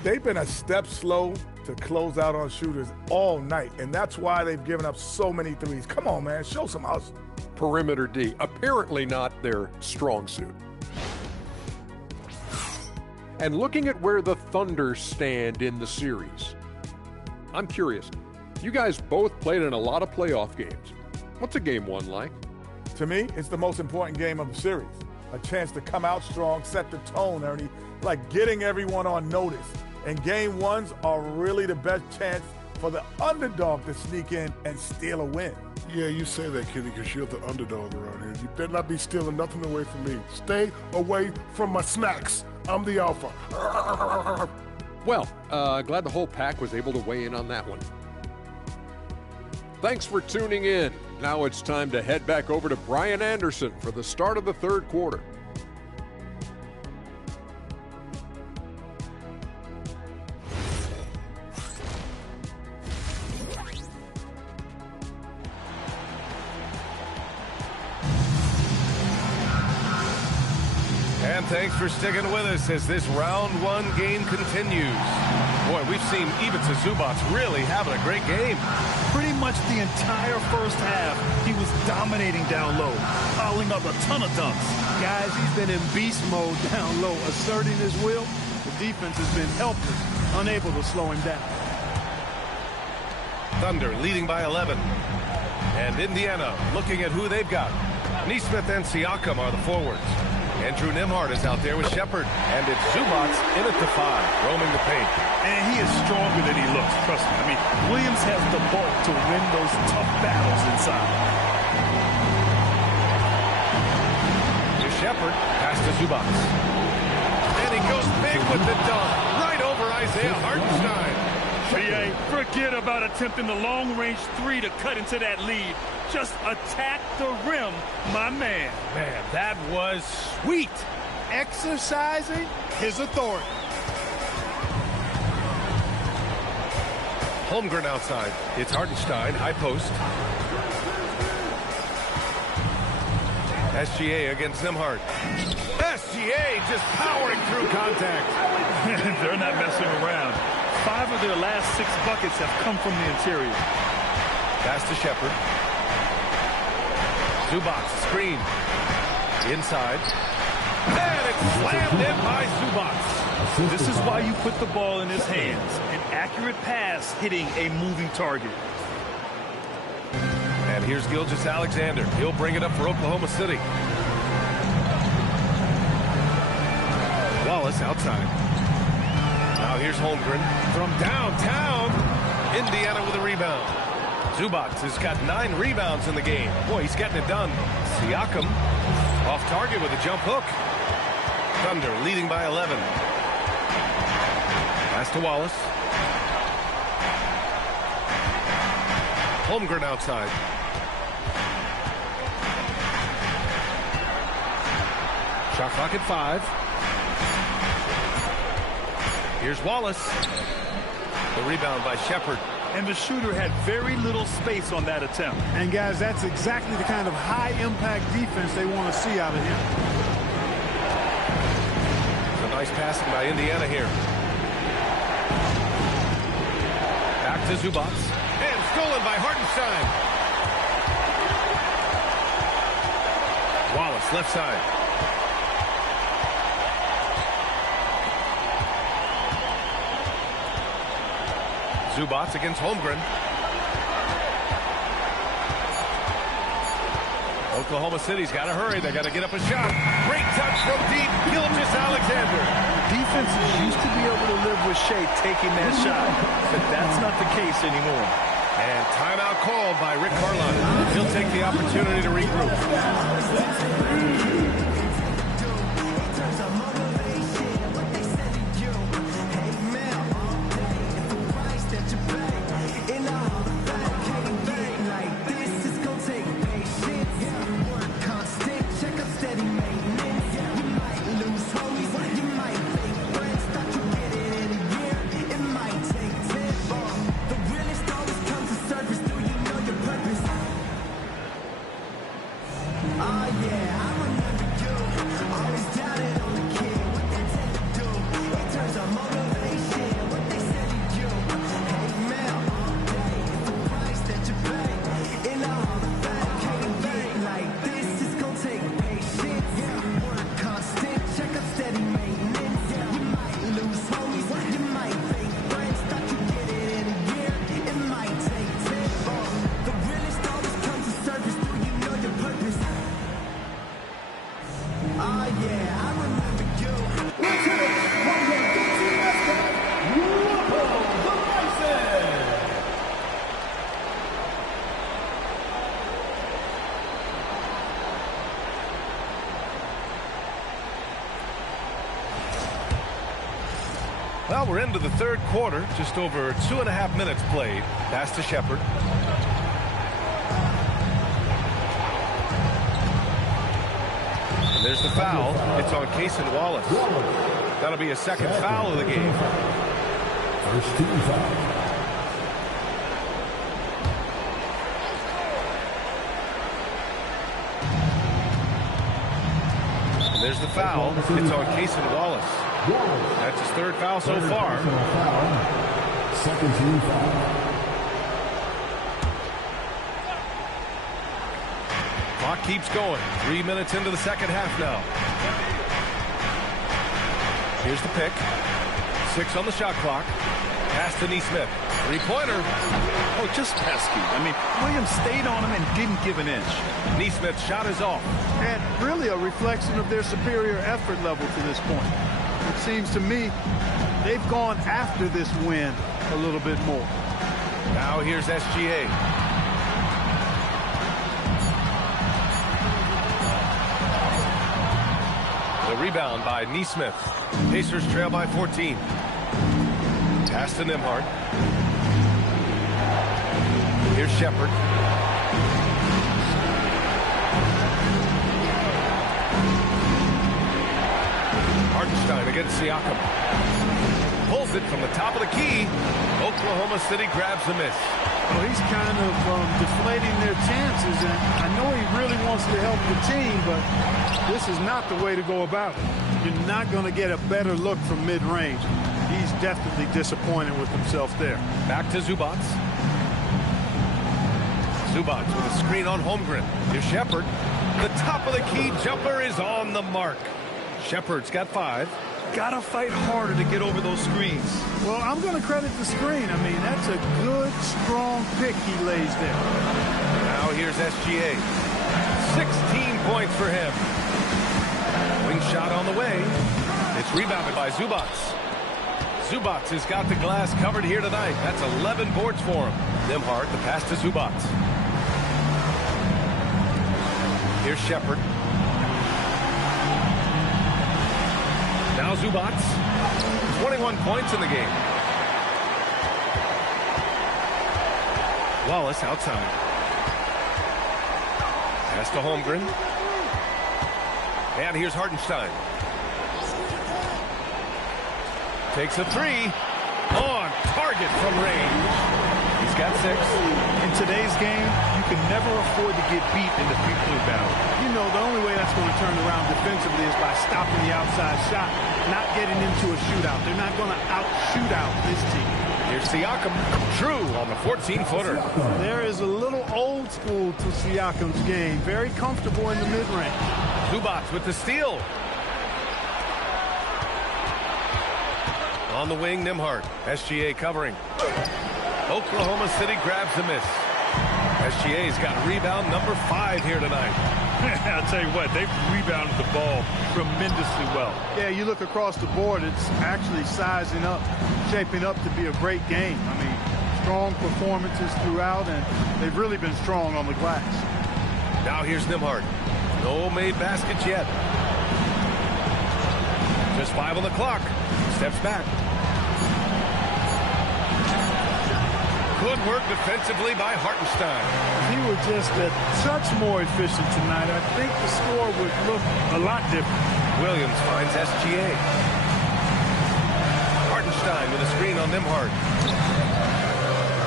They've been a step slow to close out on shooters all night, and that's why they've given up so many threes. Come on, man, show some hustle. Perimeter D, apparently not their strong suit. And looking at where the Thunder stand in the series, I'm curious. You guys both played in a lot of playoff games. What's a game 1 like? To me, it's the most important game of the series. A chance to come out strong, set the tone, Ernie, like getting everyone on notice. And game 1s are really the best chance for the underdog to sneak in and steal a win. Yeah, you say that, Kenny, because you're the underdog around here. You better not be stealing nothing away from me. Stay away from my snacks. I'm the alpha. Well, glad the whole pack was able to weigh in on that one. Thanks for tuning in. Now it's time to head back over to Brian Anderson for the start of the third quarter. And thanks for sticking with us as this round 1 game continues. Boy, we've seen Ivica Zubac really having a great game. Pretty much the entire first half, he was dominating down low, piling up a ton of dunks. Guys, he's been in beast mode down low, asserting his will. The defense has been helpless, unable to slow him down. Thunder leading by 11. And Indiana looking at who they've got. Nesmith and Siakam are the forwards. Andrew Nembhard is out there with Shepard. And it's Zubac in at the 5, roaming the paint. And he is stronger than he looks, trust me. I mean, Williams has the bulk to win those tough battles inside. To Shepard, pass to Zubac. And he goes big with the dunk, right over Isaiah Hartenstein. BA, forget about attempting the long-range 3 to cut into that lead. Just attack the rim, my man. Man, that was sweet. Exercising his authority. Holmgren outside. It's Hartenstein, high post. SGA against Nembhard. SGA just powering through contact. They're not messing around. 5 of their last 6 buckets have come from the interior. Pass to Shepard. Zubac, screen. Inside. And it's slammed in by Zubac. This is why you put the ball in his hands. An accurate pass hitting a moving target. And here's Gilgeous-Alexander. He'll bring it up for Oklahoma City. Wallace outside. Now here's Holmgren from downtown. Indiana with a rebound. Zubac has got 9 rebounds in the game. Boy, he's getting it done. Siakam off target with a jump hook. Thunder leading by 11. Pass to Wallace. Holmgren outside. Shot clock at 5. Here's Wallace. The rebound by Shepard. And the shooter had very little space on that attempt. And guys, that's exactly the kind of high-impact defense they want to see out of him. Some nice passing by Indiana here. Back to Zubats. And stolen by Hartenstein. Wallace, left side. Zubats against Holmgren. Oklahoma City's got to hurry. They got to get up a shot. Great touch from deep. Gilgeous Alexander. Defenses used to be able to live with Shea taking that shot, but that's not the case anymore. And timeout called by Rick Carlisle. He'll take the opportunity to regroup. Well, we're into the third quarter. Just over 2.5 minutes played. Pass to Shepard. And there's the foul. It's on Cason Wallace. That'll be a second foul of the game. First team foul. And there's the foul. It's on Cason Wallace. That's his third foul so far. Second team foul. Clock keeps going. 3 minutes into the second half now. Here's the pick. 6 on the shot clock. Pass to Nesmith. Three-pointer. Oh, just pesky. I mean, Williams stayed on him and didn't give an inch. Nesmith's shot is off. And really a reflection of their superior effort level to this point. It seems to me they've gone after this win a little bit more. Now here's SGA. The rebound by Nesmith. Pacers trail by 14. Pass to Nembhard. Here's Shepard. Hartenstein against Siakam. Pulls it from the top of the key. Oklahoma City grabs the miss. Well, he's kind of deflating their chances, and I know he really wants to help the team, but this is not the way to go about it. You're not going to get a better look from mid-range. He's definitely disappointed with himself there. Back to Zubats. Zubats with a screen on Holmgren. Here's Shepard. The top of the key jumper is on the mark. Shepard's got 5. Gotta fight harder to get over those screens. Well, I'm going to credit the screen. I mean, that's a good, strong pick he lays there. Now here's SGA. 16 points for him. Wing shot on the way. It's rebounded by Zubats. Zubats has got the glass covered here tonight. That's 11 boards for him. Nembhard, the pass to Zubats. Here's Shepard. Now Zubats. 21 points in the game. Wallace outside. Pass to Holmgren. And here's Hartenstein. takes a three. On target from range. He's got 6. In today's game, you can never afford to get beat in the three-point battle. You know, the only way that's going to turn around defensively is by stopping the outside shot, not getting into a shootout. They're not going to out-shoot out this team. Here's Siakam. True on the 14-footer. There is a little old school to Siakam's game. Very comfortable in the mid-range. Zubac with the steal. On the wing, Nembhard. SGA covering. Oklahoma City grabs the miss. SGA's got rebound number 5 here tonight. I'll tell you what, they've rebounded the ball tremendously well. Yeah, you look across the board, it's actually sizing up, shaping up to be a great game. I mean, strong performances throughout, and they've really been strong on the glass. Now here's Nembhard. No made baskets yet. Just 5 on the clock. Steps back. Good work defensively by Hartenstein. If he were just a touch more efficient tonight, I think the score would look a lot different. Williams finds SGA. Hartenstein with a screen on Nembhard.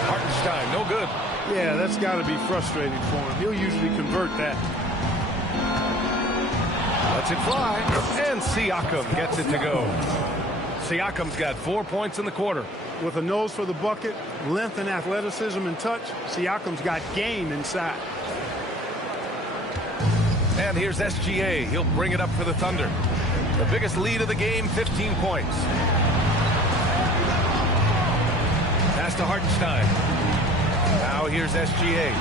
Hartenstein, no good. Yeah, that's got to be frustrating for him. He'll usually convert that. Lets it fly, and Siakam gets it to go. Siakam's got 4 points in the quarter. With a nose for the bucket, length and athleticism and touch, Siakam's got game inside. And here's SGA. He'll bring it up for the Thunder. The biggest lead of the game, 15 points. Pass to Hartenstein. Now here's SGA.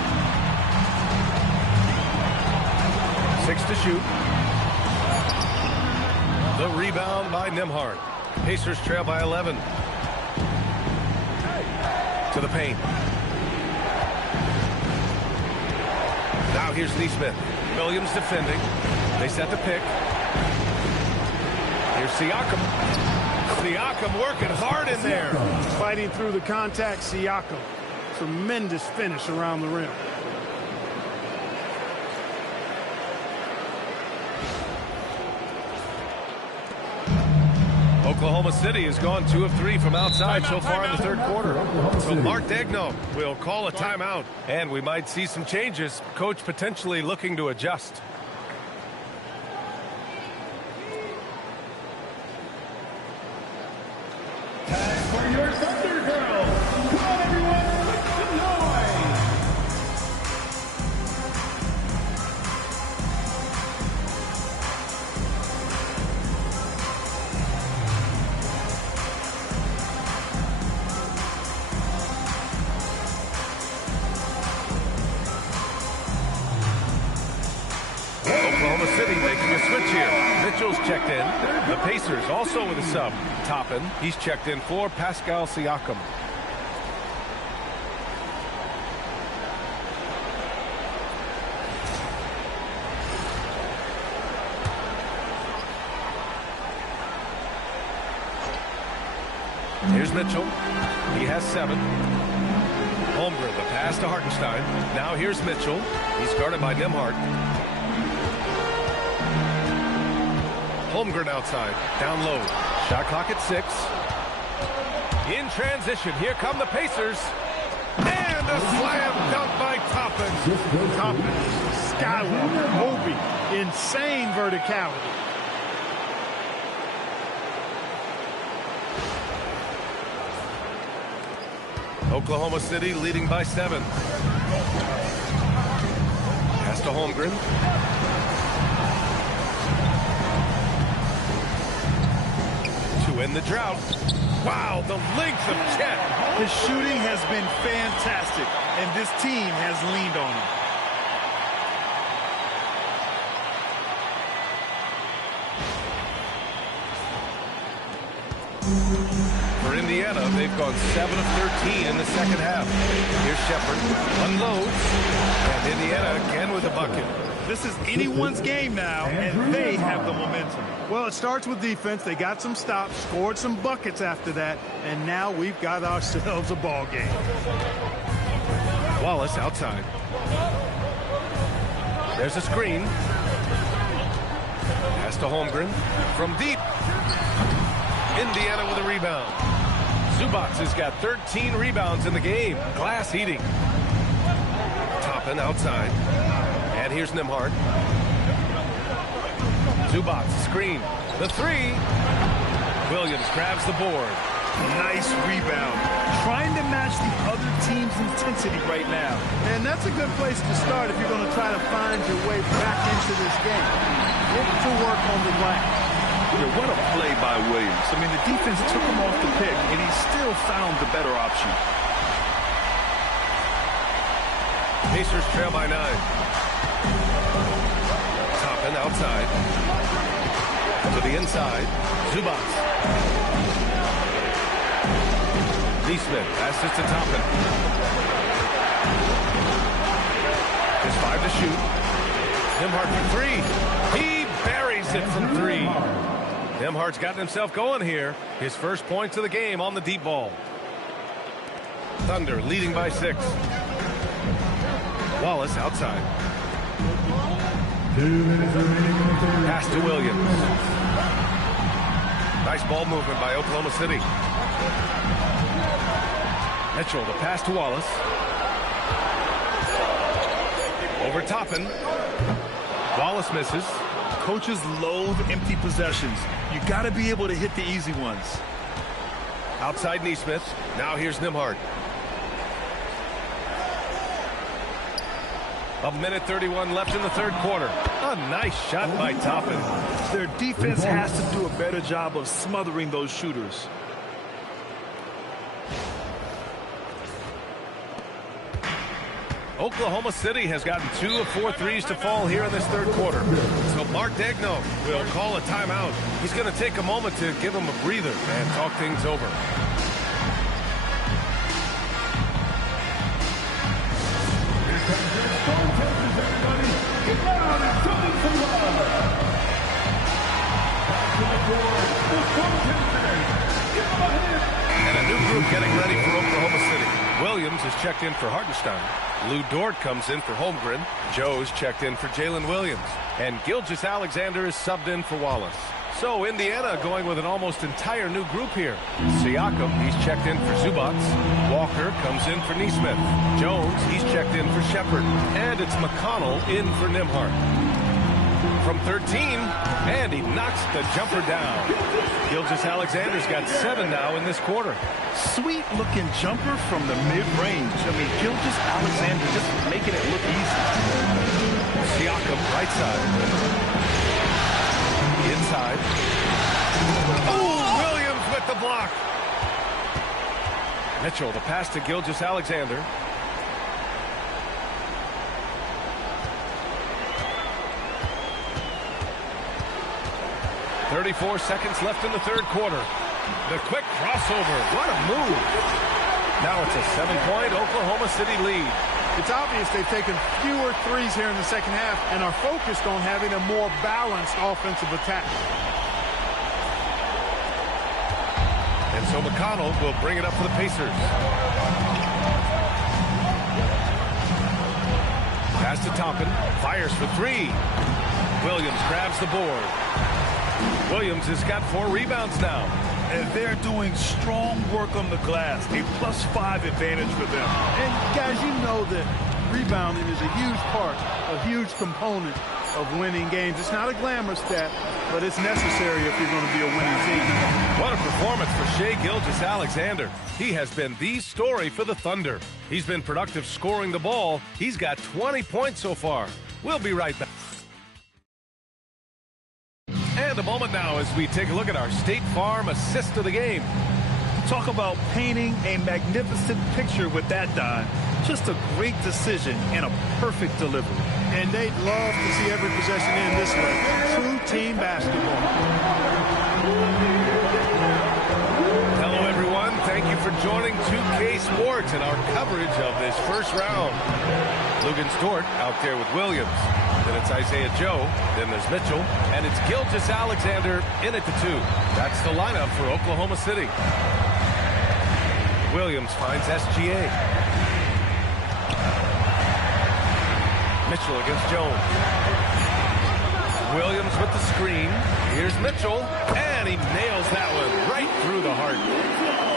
6 to shoot. The rebound by Nembhard. Pacers trail by 11. To the paint. Now here's Neesmith. Williams defending. They set the pick. Here's Siakam. Siakam working hard in there. Fighting through the contact, Siakam. Tremendous finish around the rim. Oklahoma City has gone 2 of 3 from outside so far in the third quarter. So Mark Daigneault will call a timeout, and we might see some changes. Coach potentially looking to adjust. Time for your Thunder Girls. Come on, everyone, make some noise. Oklahoma City making a switch here. Mitchell's checked in. The Pacers also with a sub. Toppin, he's checked in for Pascal Siakam. Here's Mitchell. He has 7. Holmgren, the pass to Hartenstein. Now here's Mitchell. He's guarded by Nembhard. Holmgren outside, down low. Shot clock at 6. In transition, here come the Pacers. And a slam dunk by Toppin. Toppin, skywalker, Moby, insane verticality. Oklahoma City leading by 7. Pass to Holmgren. To end the drought. Wow, the length of Chet. His shooting has been fantastic, and this team has leaned on him. For Indiana, they've gone 7 of 13 in the second half. Here's Shepard. Unloads. And Indiana again with a bucket. This is anyone's game now, and they have the momentum. Well, it starts with defense. They got some stops, scored some buckets after that, and now we've got ourselves a ball game. Wallace outside. There's a screen. Pass to Holmgren. From deep. Indiana with a rebound. Zubats has got 13 rebounds in the game. Glass eating. Toppin outside. And here's Nembhard. Zubats screen. The three. Williams grabs the board. Nice rebound. Trying to match the other team's intensity right now. And that's a good place to start if you're going to try to find your way back into this game. Get to work on the glass. Yeah, what a play by Williams. I mean, the defense took him off the pick, and he still found the better option. Pacers trail by 9. Toppin outside. To the inside. Zubats. Neesmith passes to Toppin. Just 5 to shoot. Nembhard for 3. He buries it from 3. Nembhard's gotten himself going here. His first points of the game on the deep ball. Thunder leading by 6. Wallace outside. Pass to Williams. Nice ball movement by Oklahoma City. Mitchell, the pass to Wallace. Over Toppin. Wallace misses. Coaches loathe empty possessions. You got to be able to hit the easy ones. Outside Neesmith. Now here's Nembhard. A minute 31 left in the third quarter. A nice shot by Toppin. Their defense has to do a better job of smothering those shooters. Oklahoma City has gotten 2 of 4 threes to fall here in this third quarter. So Mark Daigneault will call a timeout. He's going to take a moment to give him a breather and talk things over. And a new group getting ready for Oklahoma City. Williams is checked in for Hartenstein. Lou Dort comes in for Holmgren. Joe's checked in for Jalen Williams. And Gilgeous-Alexander is subbed in for Wallace. So Indiana going with an almost entire new group here. Siakam, he's checked in for Zubats. Walker comes in for Neesmith. Jones, he's checked in for Shepard. And it's McConnell in for Nembhard. From 13, and he knocks the jumper down. Gilgeous-Alexander's got 7 now in this quarter. Sweet looking jumper from the mid-range. I mean, Gilgeous-Alexander just making it look easy. Siakam, right side. Inside. Oh, Williams with the block. Mitchell, the pass to Gilgeous-Alexander. .34 seconds left in the third quarter. The quick crossover. What a move. Now it's a 7-point Oklahoma City lead. It's obvious they've taken fewer threes here in the second half and are focused on having a more balanced offensive attack. And so McConnell will bring it up for the Pacers. Pass to Toppin. Fires for 3. Williams grabs the board. Williams has got 4 rebounds now. And they're doing strong work on the glass. A +5 advantage for them. And guys, you know that rebounding is a huge part, a huge component of winning games. It's not a glamour stat, but it's necessary if you're going to be a winning team. What a performance for Shai Gilgeous-Alexander. He has been the story for the Thunder. He's been productive scoring the ball. He's got 20 points so far. We'll be right back. And a moment now as we take a look at our State Farm assist of the game. Talk about painting a magnificent picture with that dime. Just a great decision and a perfect delivery. And they'd love to see every possession in this way. True team basketball. Hello, everyone. Thank you for joining 2K Sports and our coverage of this first round. Lugens Dort out there with Williams. Then it's Isaiah Joe. Then there's Mitchell. And it's Gilgeous-Alexander in at the 2. That's the lineup for Oklahoma City. Williams finds SGA. Mitchell against Jones. Williams with the screen. Here's Mitchell, and he nails that one right through the heart.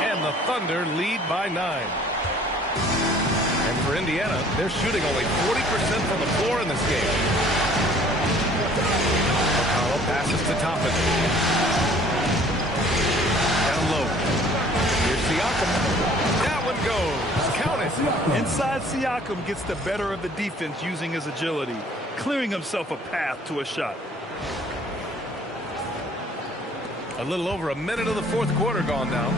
And the Thunder lead by 9. And for Indiana, they're shooting only 40% from the floor in this game. McConnell passes to Toppin. Down low. Here's Siakam. That one goes. Count it. Inside, Siakam gets the better of the defense using his agility, clearing himself a path to a shot. A little over a minute of the fourth quarter gone now.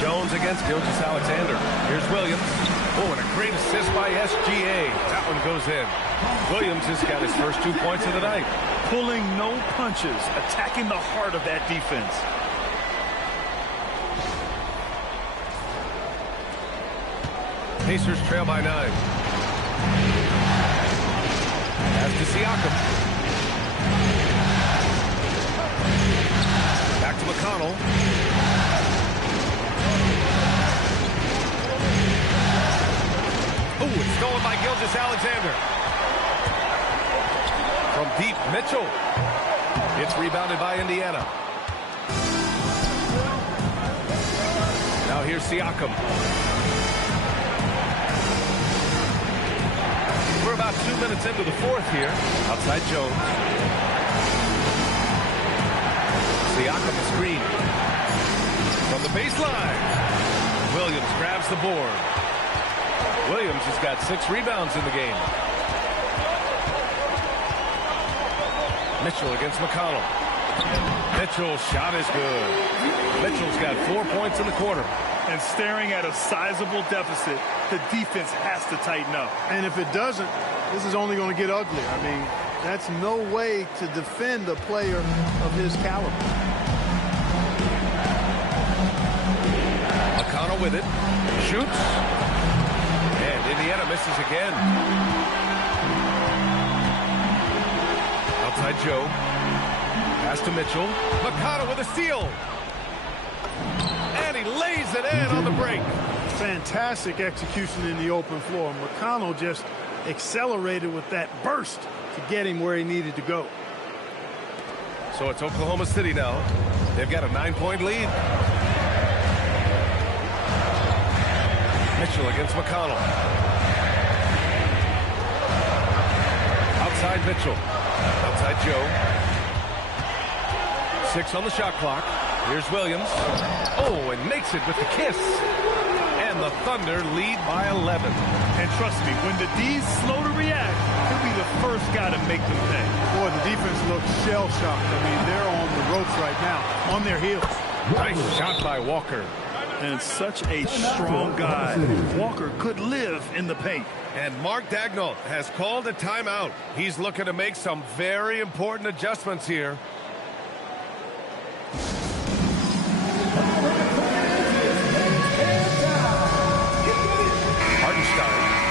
Jones against Gilgeous-Alexander. Here's Williams. Oh, and a great assist by SGA. That one goes in. Williams has got his first 2 points of the night. Pulling no punches, attacking the heart of that defense. Pacers trail by 9. Pass to Siakam. Back to McConnell. Oh, it's stolen by Gilgeous-Alexander. From deep, Mitchell. It's rebounded by Indiana. Now here's Siakam. We're about 2 minutes into the fourth here. Outside Jones. Siakam the screen. From the baseline. Williams grabs the board. Williams has got 6 rebounds in the game. Mitchell against McConnell. Mitchell's shot is good. Mitchell's got 4 points in the quarter. And staring at a sizable deficit, the defense has to tighten up. And if it doesn't, this is only going to get ugly. I mean, that's no way to defend a player of his caliber. McConnell with it. Shoots. And Indiana misses again. Outside Joe. Pass to Mitchell. McConnell with a steal. And he lays it in on the break. Fantastic execution in the open floor. McConnell just accelerated with that burst to get him where he needed to go. So it's Oklahoma City now. They've got a 9-point lead. Mitchell against McConnell. Outside Mitchell. Outside Joe. 6 on the shot clock. Here's Williams. Oh, and makes it with the kiss. And the Thunder lead by 11. And trust me, when the D's slow to react, he'll be the first guy to make them pay. Boy, the defense looks shell-shocked. I mean, they're on the ropes right now, on their heels. Nice shot by Walker. And such a strong guy. Walker could live in the paint. And Mark Daigneault has called a timeout. He's looking to make some very important adjustments here.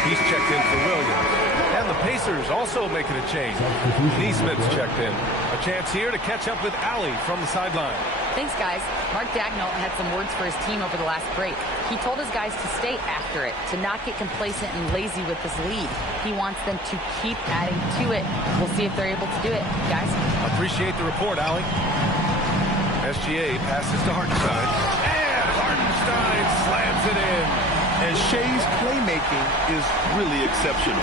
He's checked in for Williams. And the Pacers also making a change. Neesmith's checked in. A chance here to catch up with Allie from the sideline. Thanks, guys. Mark Daigneault had some words for his team over the last break. He told his guys to stay after it, to not get complacent and lazy with this lead. He wants them to keep adding to it. We'll see if they're able to do it, guys. Appreciate the report, Allie. SGA passes to Hartenstein. And Hartenstein slams it in. And Shea's playmaking is really exceptional.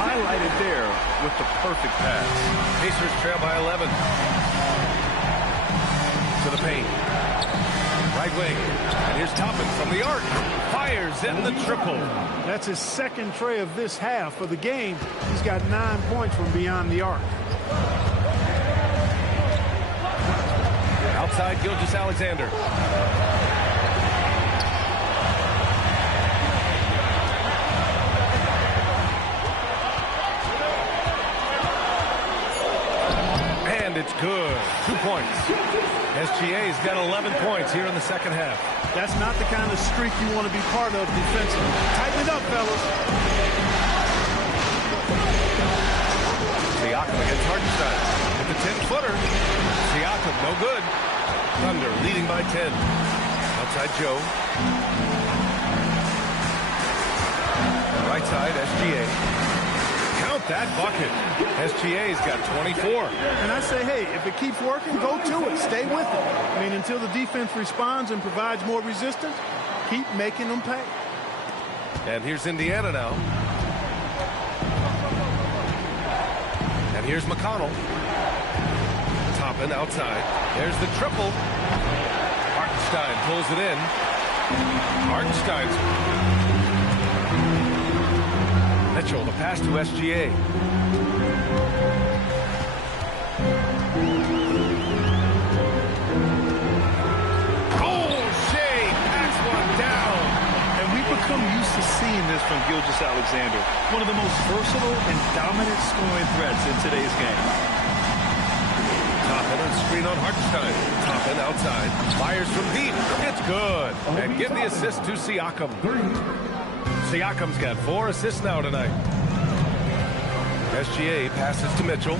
Highlighted there with the perfect pass. Pacers trail by 11. To the paint. Right wing. And here's Toppin from the arc. Fires in the triple. That's his second tray of this half of the game. He's got 9 points from beyond the arc. Outside Gilgeous-Alexander. It's good. 2 points. SGA's got 11 points here in the second half. That's not the kind of streak you want to be part of defensively. Tighten it up, fellas. Siakam against Hartenstein. With the 10-footer. Siakam, no good. Thunder leading by 10. Outside Joe. Right side, SGA. Count that bucket. SGA's got 24. And I say, hey, if it keeps working, go to it. Stay with it. I mean, until the defense responds and provides more resistance, keep making them pay. And here's Indiana now. And here's McConnell. Toppin outside. There's the triple. Hartenstein pulls it in. Hartenstein's. Mitchell, the pass to SGA. Become used to seeing this from Gilgeous-Alexander, one of the most versatile and dominant scoring threats in today's game. Toppin on screen on Hartenstein. Toppin outside. Fires from deep. It's good. And give the assist to Siakam. Siakam's got 4 assists now tonight. SGA passes to Mitchell.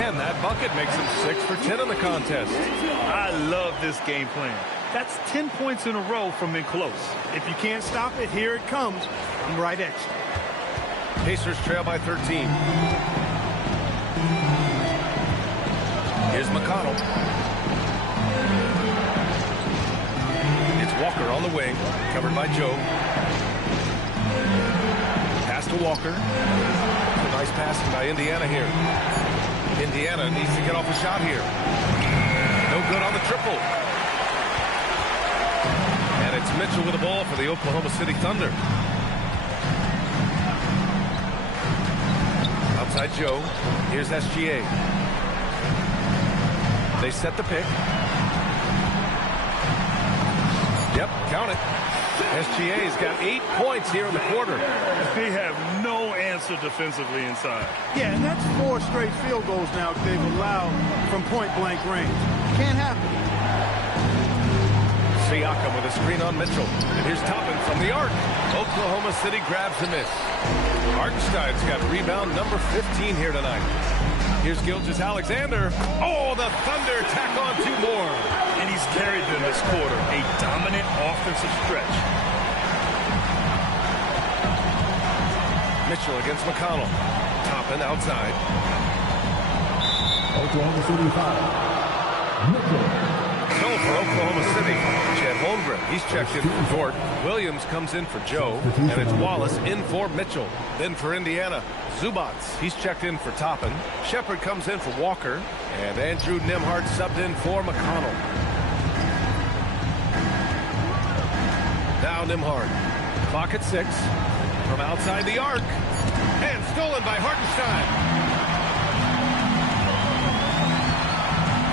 And that bucket makes him 6 for 10 in the contest. I love this game plan. That's 10 points in a row from in close. If you can't stop it, here it comes. I'm right at you. Pacers trail by 13. Here's McConnell. It's Walker on the wing, covered by Joe. Pass to Walker. A nice passing by Indiana here. Indiana needs to get off a shot here. No good on the triple. And it's Mitchell with the ball for the Oklahoma City Thunder. Outside Joe. Here's SGA. They set the pick. Yep, count it. SGA's got 8 points here in the quarter. They have no answer defensively inside. Yeah, and that's 4 straight field goals now they've allowed from point-blank range. Can't happen. Siakam with a screen on Mitchell. And here's Toppin from the arc. Oklahoma City grabs a miss. Hartenstein's got rebound number 15 here tonight. Here's Gilgeous-Alexander. Oh, the Thunder tack on 2 more. And he's carried them this quarter. A dominant offensive stretch. Mitchell against McConnell. Toppin outside. Oklahoma City foul. Mitchell. So for Oklahoma City, Chet Holmgren, he's checked in for Dort. Williams comes in for Joe, and it's Wallace in for Mitchell. Then for Indiana, Zubats, he's checked in for Toppin. Shepard comes in for Walker, and Andrew Nembhard subbed in for McConnell. Now Nembhard, clock at 6, from outside the arc, and stolen by Hartenstein.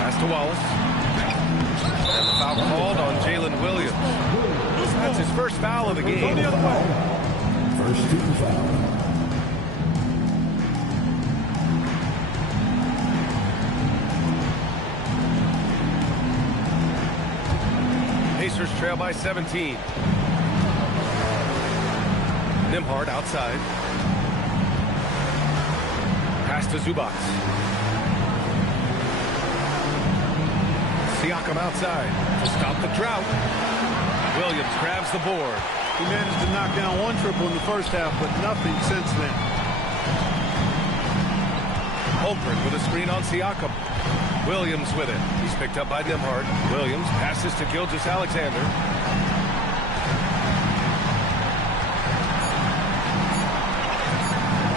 Pass to Wallace. And the foul called on Jalen Williams. That's his first foul of the game. First team foul. Pacers trail by 17. Nembhard outside. Pass to Zubats. Siakam outside to stop the drought. Williams grabs the board. He managed to knock down 1 triple in the first half, but nothing since then. Holmgren with a screen on Siakam. Williams with it. He's picked up by Nembhard. Williams passes to Gilgeous-Alexander.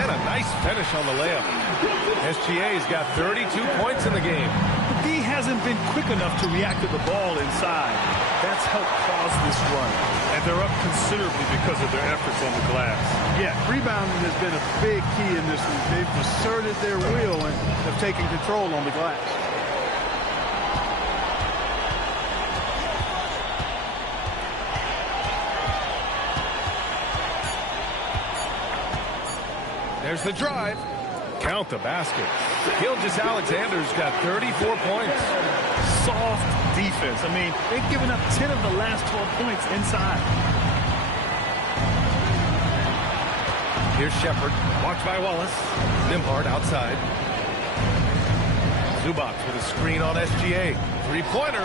And a nice finish on the layup. SGA's got 32 points in the game. The D hasn't been quick enough to react to the ball inside. That's helped cause this run. And they're up considerably because of their efforts on the glass. Yeah, rebounding has been a big key in this one. They've asserted their will and have taken control on the glass. There's the drive. Count the basket. Gilgeous-Alexander's got 34 points. Soft defense. I mean, they've given up 10 of the last 12 points inside. Here's Shepard. Watched by Wallace. Nembhard outside. Zubats with a screen on SGA. Three-pointer.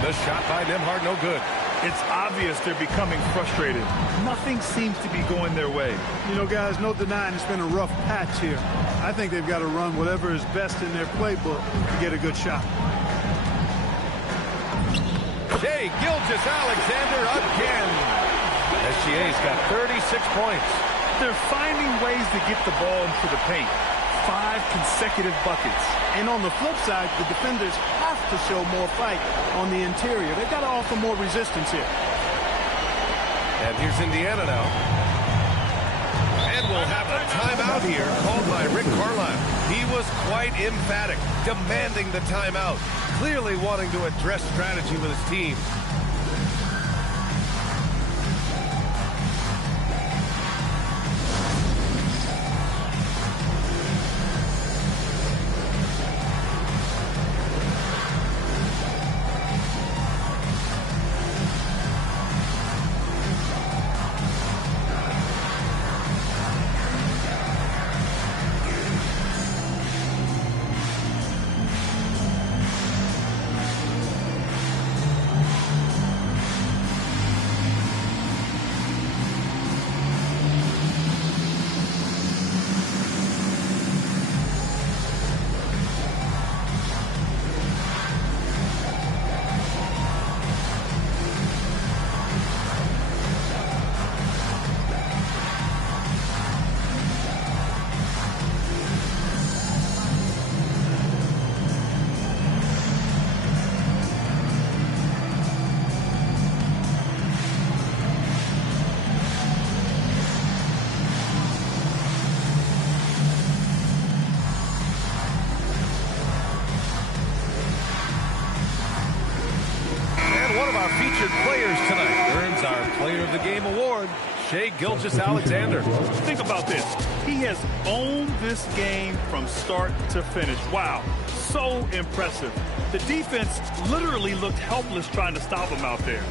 The shot by Nembhard, no good. It's obvious they're becoming frustrated. Nothing seems to be going their way. You know, guys, no denying it's been a rough patch here. I think they've got to run whatever is best in their playbook to get a good shot. Shai Gilgeous-Alexander again. SGA's got 36 points. They're finding ways to get the ball into the paint. 5 consecutive buckets. And on the flip side, the defenders have to show more fight on the interior. They've got to offer more resistance here. And here's Indiana now. And we'll have a timeout here called by Rick Carlisle. He was quite emphatic, demanding the timeout, clearly wanting to address strategy with his team. Players tonight earns our Player of the Game award, Shai Gilgeous-Alexander. Think about this. He has owned this game from start to finish. Wow, so impressive. The defense literally looked helpless trying to stop him out there.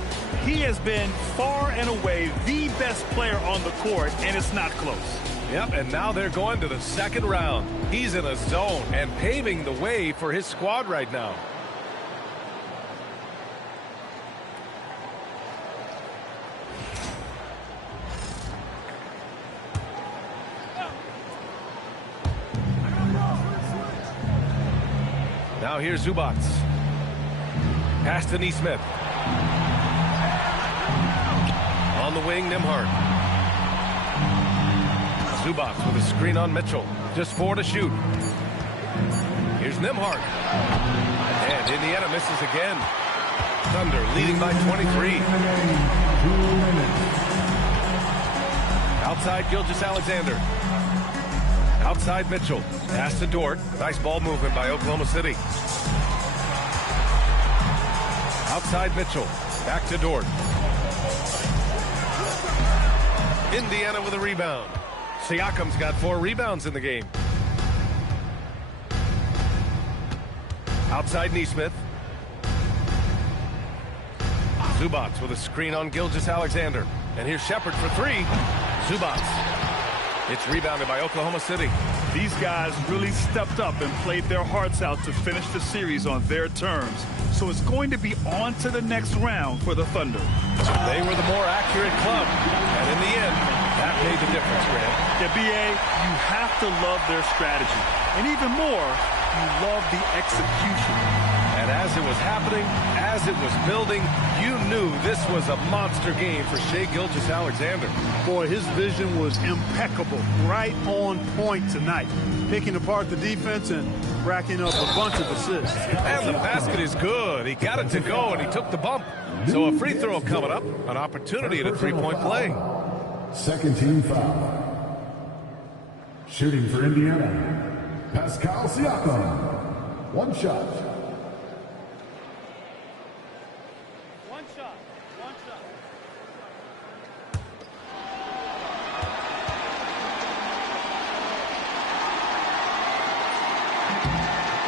He has been far and away the best player on the court, and it's not close. Yep, and now they're going to the second round. He's in a zone and paving the way for his squad right now. Now here's Zubac. Pass to Neesmith. On the wing, Nembhard. Zubac with a screen on Mitchell. Just 4 to shoot. Here's Nembhard. And Indiana misses again. Thunder leading by 23. Outside Gilgeous-Alexander. Outside Mitchell. Pass to Dort. Nice ball movement by Oklahoma City. Outside Mitchell. Back to Dort. Indiana with a rebound. Siakam's got 4 rebounds in the game. Outside Neesmith. Zubac with a screen on Gilgeous-Alexander. And here's Shepherd for 3. Zubac. It's rebounded by Oklahoma City. These guys really stepped up and played their hearts out to finish the series on their terms. So it's going to be on to the next round for the Thunder. They were the more accurate club. And in the end, that made the difference, Grant. Yeah, B.A., you have to love their strategy. And even more, you love the execution. And as it was happening, as it was building, you knew this was a monster game for Shai Gilgeous-Alexander. Boy, his vision was impeccable, right on point tonight. Picking apart the defense and racking up a bunch of assists. And the basket is good. He got it to go, and he took the bump. So a free throw coming up, an opportunity at a three-point play. Second team foul. Shooting for Indiana, Pascal Siakam. One shot.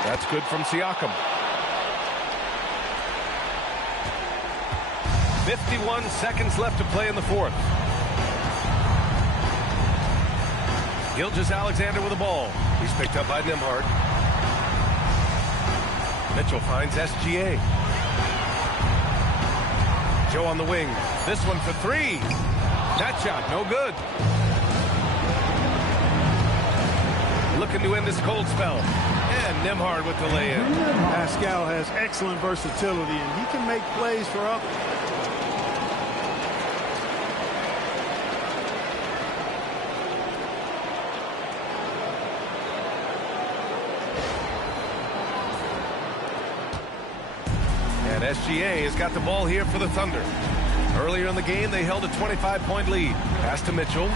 That's good from Siakam. 51 seconds left to play in the fourth. Gilgeous-Alexander with the ball. He's picked up by Nembhard. Mitchell finds SGA. Joe on the wing. This one for three. That shot, no good. Looking to end this cold spell. And Nembhard with the lay-in. Pascal has excellent versatility, and he can make plays for others. And SGA has got the ball here for the Thunder. Earlier in the game, they held a 25-point lead. Pass to Mitchell.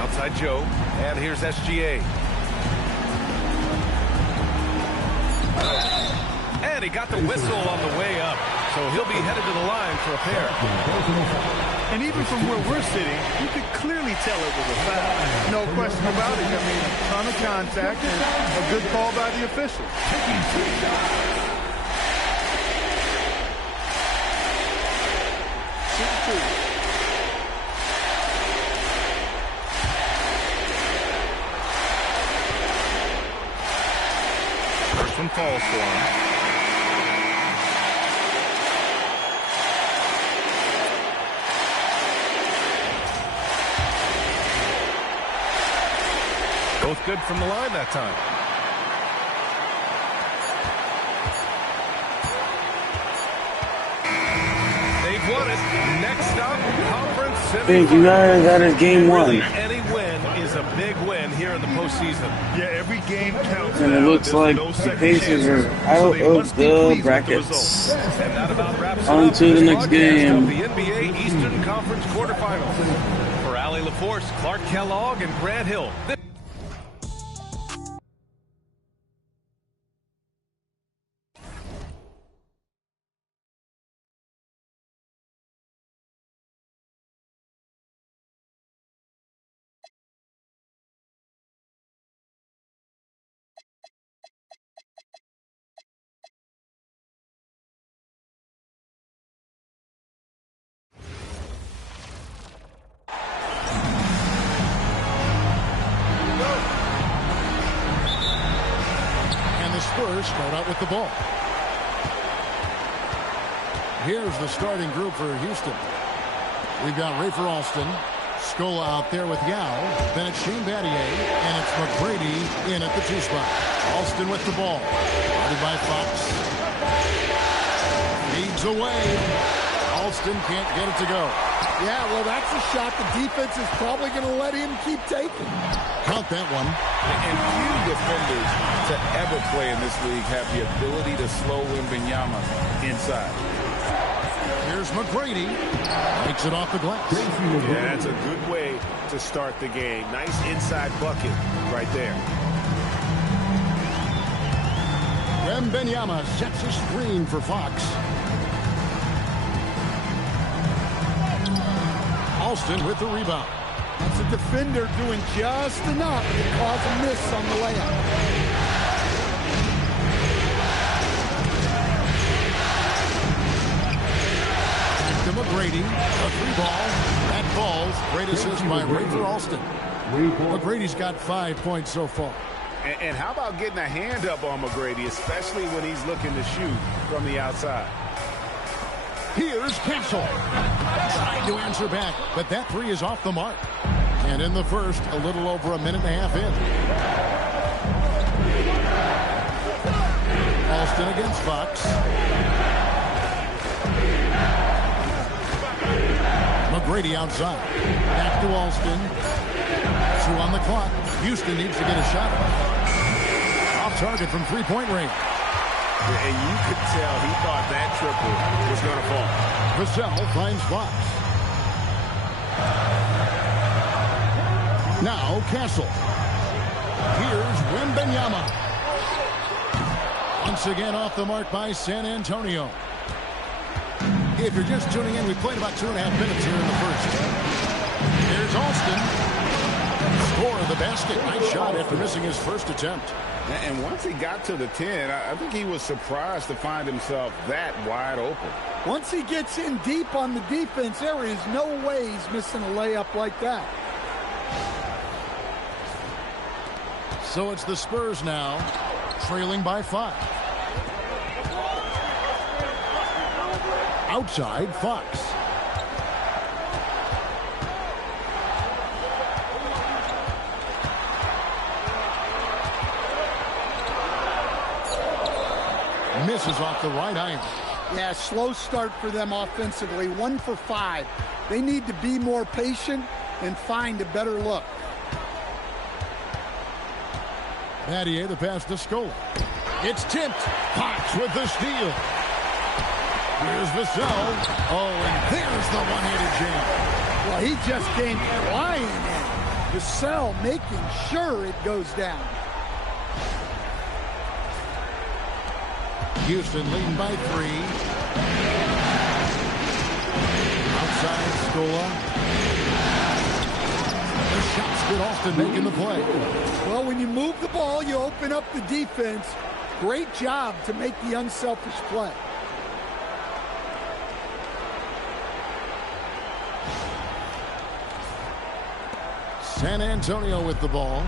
Outside Joe. And here's SGA. And he got the whistle on the way up. So he'll be headed to the line for a pair. And even from where we're sitting, you could clearly tell it was a foul. No question about it. I mean, a ton of contact and a good call by the officials. First one falls for him. Both good from the line that time. They've won it. Next stop, conference semifinals. Thank you guys. That is game one. Any win is a big win here in the postseason. Yeah, every game counts. And it looks like the Pacers are out of the brackets. And that about wraps On up to the this next broadcast game. of the NBA Eastern Conference quarterfinals. For Allie LaForce, Clark Kellogg, and Grant Hill. Spurs start out with the ball. Here's the starting group for Houston. We've got Rafer Alston, Scola out there with Yao, then it's Shane Battier, and it's McGrady in at the 2 spot. Alston with the ball, guarded by Fox. Feeds away. Alston can't get it to go. Yeah, well, that's a shot the defense is probably going to let him keep taking. Count that one. And few defenders to ever play in this league have the ability to slow Wembanyama inside. Here's McGrady. Takes it off the glass. Yeah, that's a good way to start the game. Nice inside bucket right there. Wembanyama sets a screen for Fox. Alston with the rebound. That's a defender doing just enough to cause a miss on the layup. To McGrady, a 3-ball. That falls. Great assist by Rafer Alston. McGrady's got 5 points so far. And how about getting a hand up on McGrady, especially when he's looking to shoot from the outside? Here's Castle. Trying to answer back, but that 3 is off the mark. And in the first, a little over a minute and a half in. Alston against Fox. McGrady outside. Back to Alston. 2 on the clock. Houston needs to get a shot. Off target from 3-point range. And you could tell he thought that triple was going to fall. Vassell finds Fox. Now Castle. Here's Wembanyama. Once again off the mark by San Antonio. If you're just tuning in, we played about 2.5 minutes here in the first. Here's Alston. Score of the basket. Nice shot after missing his first attempt. And once he got to the 10, I think he was surprised to find himself that wide open. Once he gets in deep on the defense, there is no way he's missing a layup like that. So it's the Spurs now, trailing by 5. Outside, Fox. Misses off the right iron. Yeah, slow start for them offensively. 1 for 5. They need to be more patient and find a better look. Battier, the pass to Scola. It's tipped. Fox with the steal. Here's Vassell. Oh, and there's the one-handed jam. Well, he just came flying in. Vassell making sure it goes down. Houston leading by 3. Outside, Scola. The shot's good. Austin making the play. Well, when you move the ball, you open up the defense. Great job to make the unselfish play. San Antonio with the ball.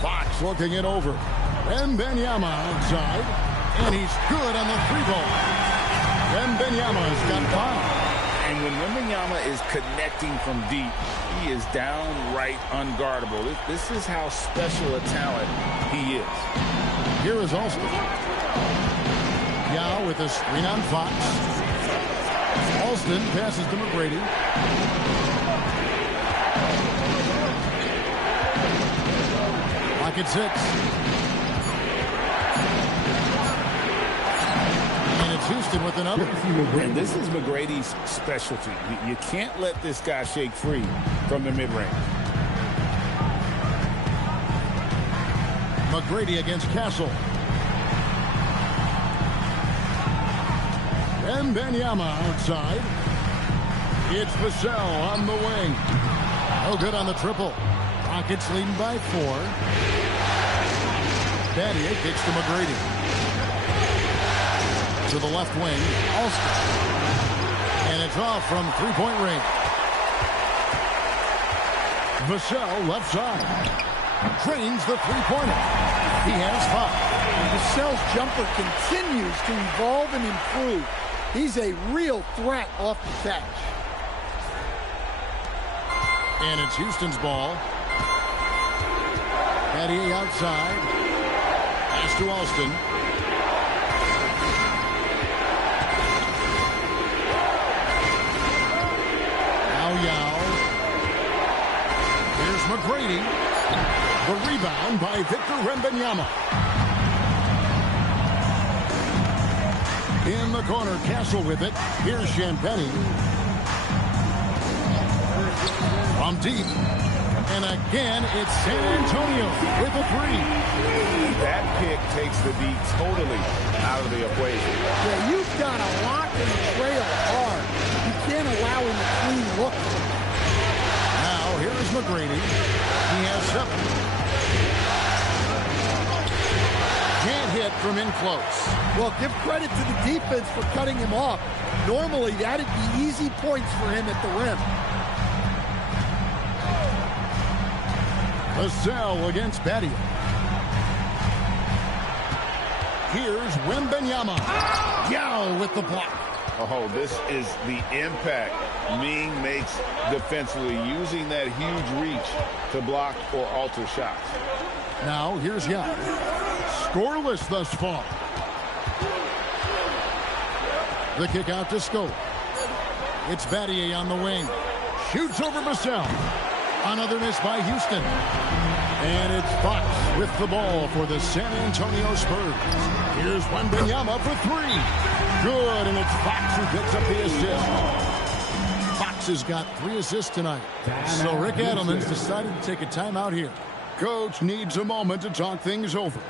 Fox looking it over. Wembanyama outside. And he's good on the 3-ball. Wembanyama's got 5. And when Wembanyama is connecting from deep, he is downright unguardable. This is how special a talent he is. Here is Austin. Yao with a screen on Fox. Austin passes to McGrady. Lock at 6. And it's Houston with another. And this is McGrady's specialty. You can't let this guy shake free from the mid-range. McGrady against Castle. Wembanyama outside. It's Vassell on the wing. No good on the triple. Rockets leading by 4. Battier kicks to McGrady. To the left wing, Alston. And it's off from 3-point range. Vassell left side. Drains the 3-pointer. He has 5. Vassell's jumper continues to evolve and improve. He's a real threat off the catch. And it's Houston's ball. Battier outside. Pass to Alston. Now Yao. Here's McGrady. The rebound by Victor Wembanyama. In the corner, Castle with it. Here's Champagny. From deep. And again, it's San Antonio with a 3. That pick takes the D totally out of the equation. Yeah, you've got to lock and trail hard. You can't allow him a clean look. Now, here's McGrady. He has 7. Can't hit from in close. Well, give credit to the defense for cutting him off. Normally, that'd be easy points for him at the rim. Vassell against Battier. Here's Wembanyama. Yao with the block. Oh, this is the impact Ming makes defensively, using that huge reach to block or alter shots. Now, here's Yao. Scoreless thus far. The kick out to Scola. It's Battier on the wing. Shoots over Vassell. Another miss by Houston. And it's Fox with the ball for the San Antonio Spurs. Here's Wembanyama for 3. Good, and it's Fox who picks up the assist. Fox has got 3 assists tonight. So Rick Adelman's decided to take a timeout here. Coach needs a moment to talk things over.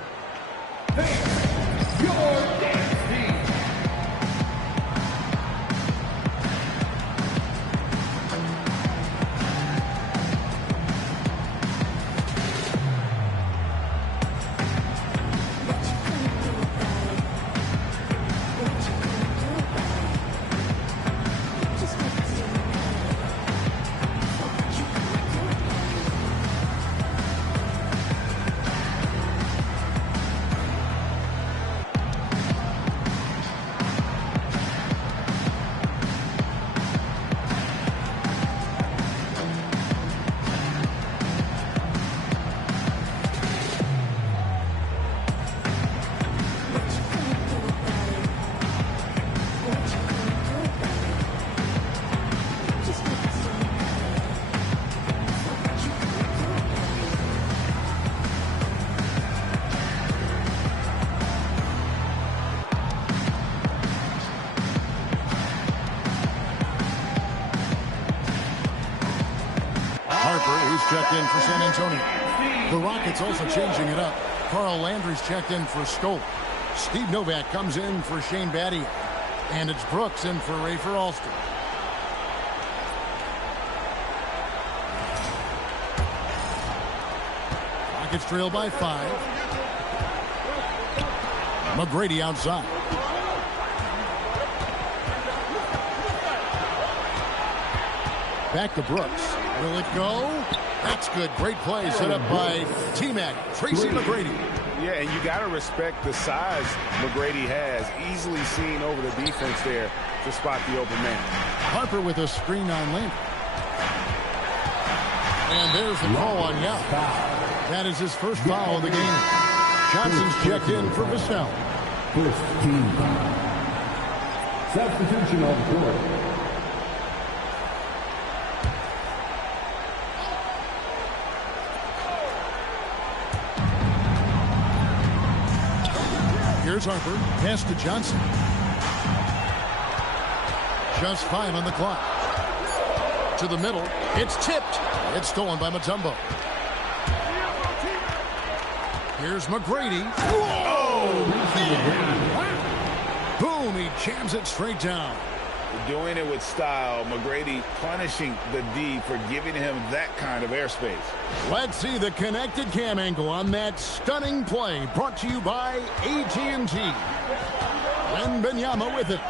He's checked in for San Antonio. The Rockets also changing it up. Carl Landry's checked in for Skoll. Steve Novak comes in for Shane Battier. And it's Brooks in for Rafer Alston. Rockets trail by 5. McGrady outside. Back to Brooks. Will it go? That's good. Great play set up by T-Mac. Tracy McGrady. Yeah, and you got to respect the size McGrady has. Easily seen over the defense there to spot the open man. Harper with a screen on Landry. And there's the call on Yao. That is his first foul of the game. Johnson's checked in for Vassell. First team foul. Substitution on the court. Here's Harper. Pass to Johnson. Just 5 on the clock. To the middle. It's tipped. It's stolen by Mutombo. Here's McGrady. Whoa! Boom! He jams it straight down. Doing it with style. McGrady punishing the D for giving him that kind of airspace. Let's see the connected cam angle on that stunning play. Brought to you by AT&T. Wembanyama with it.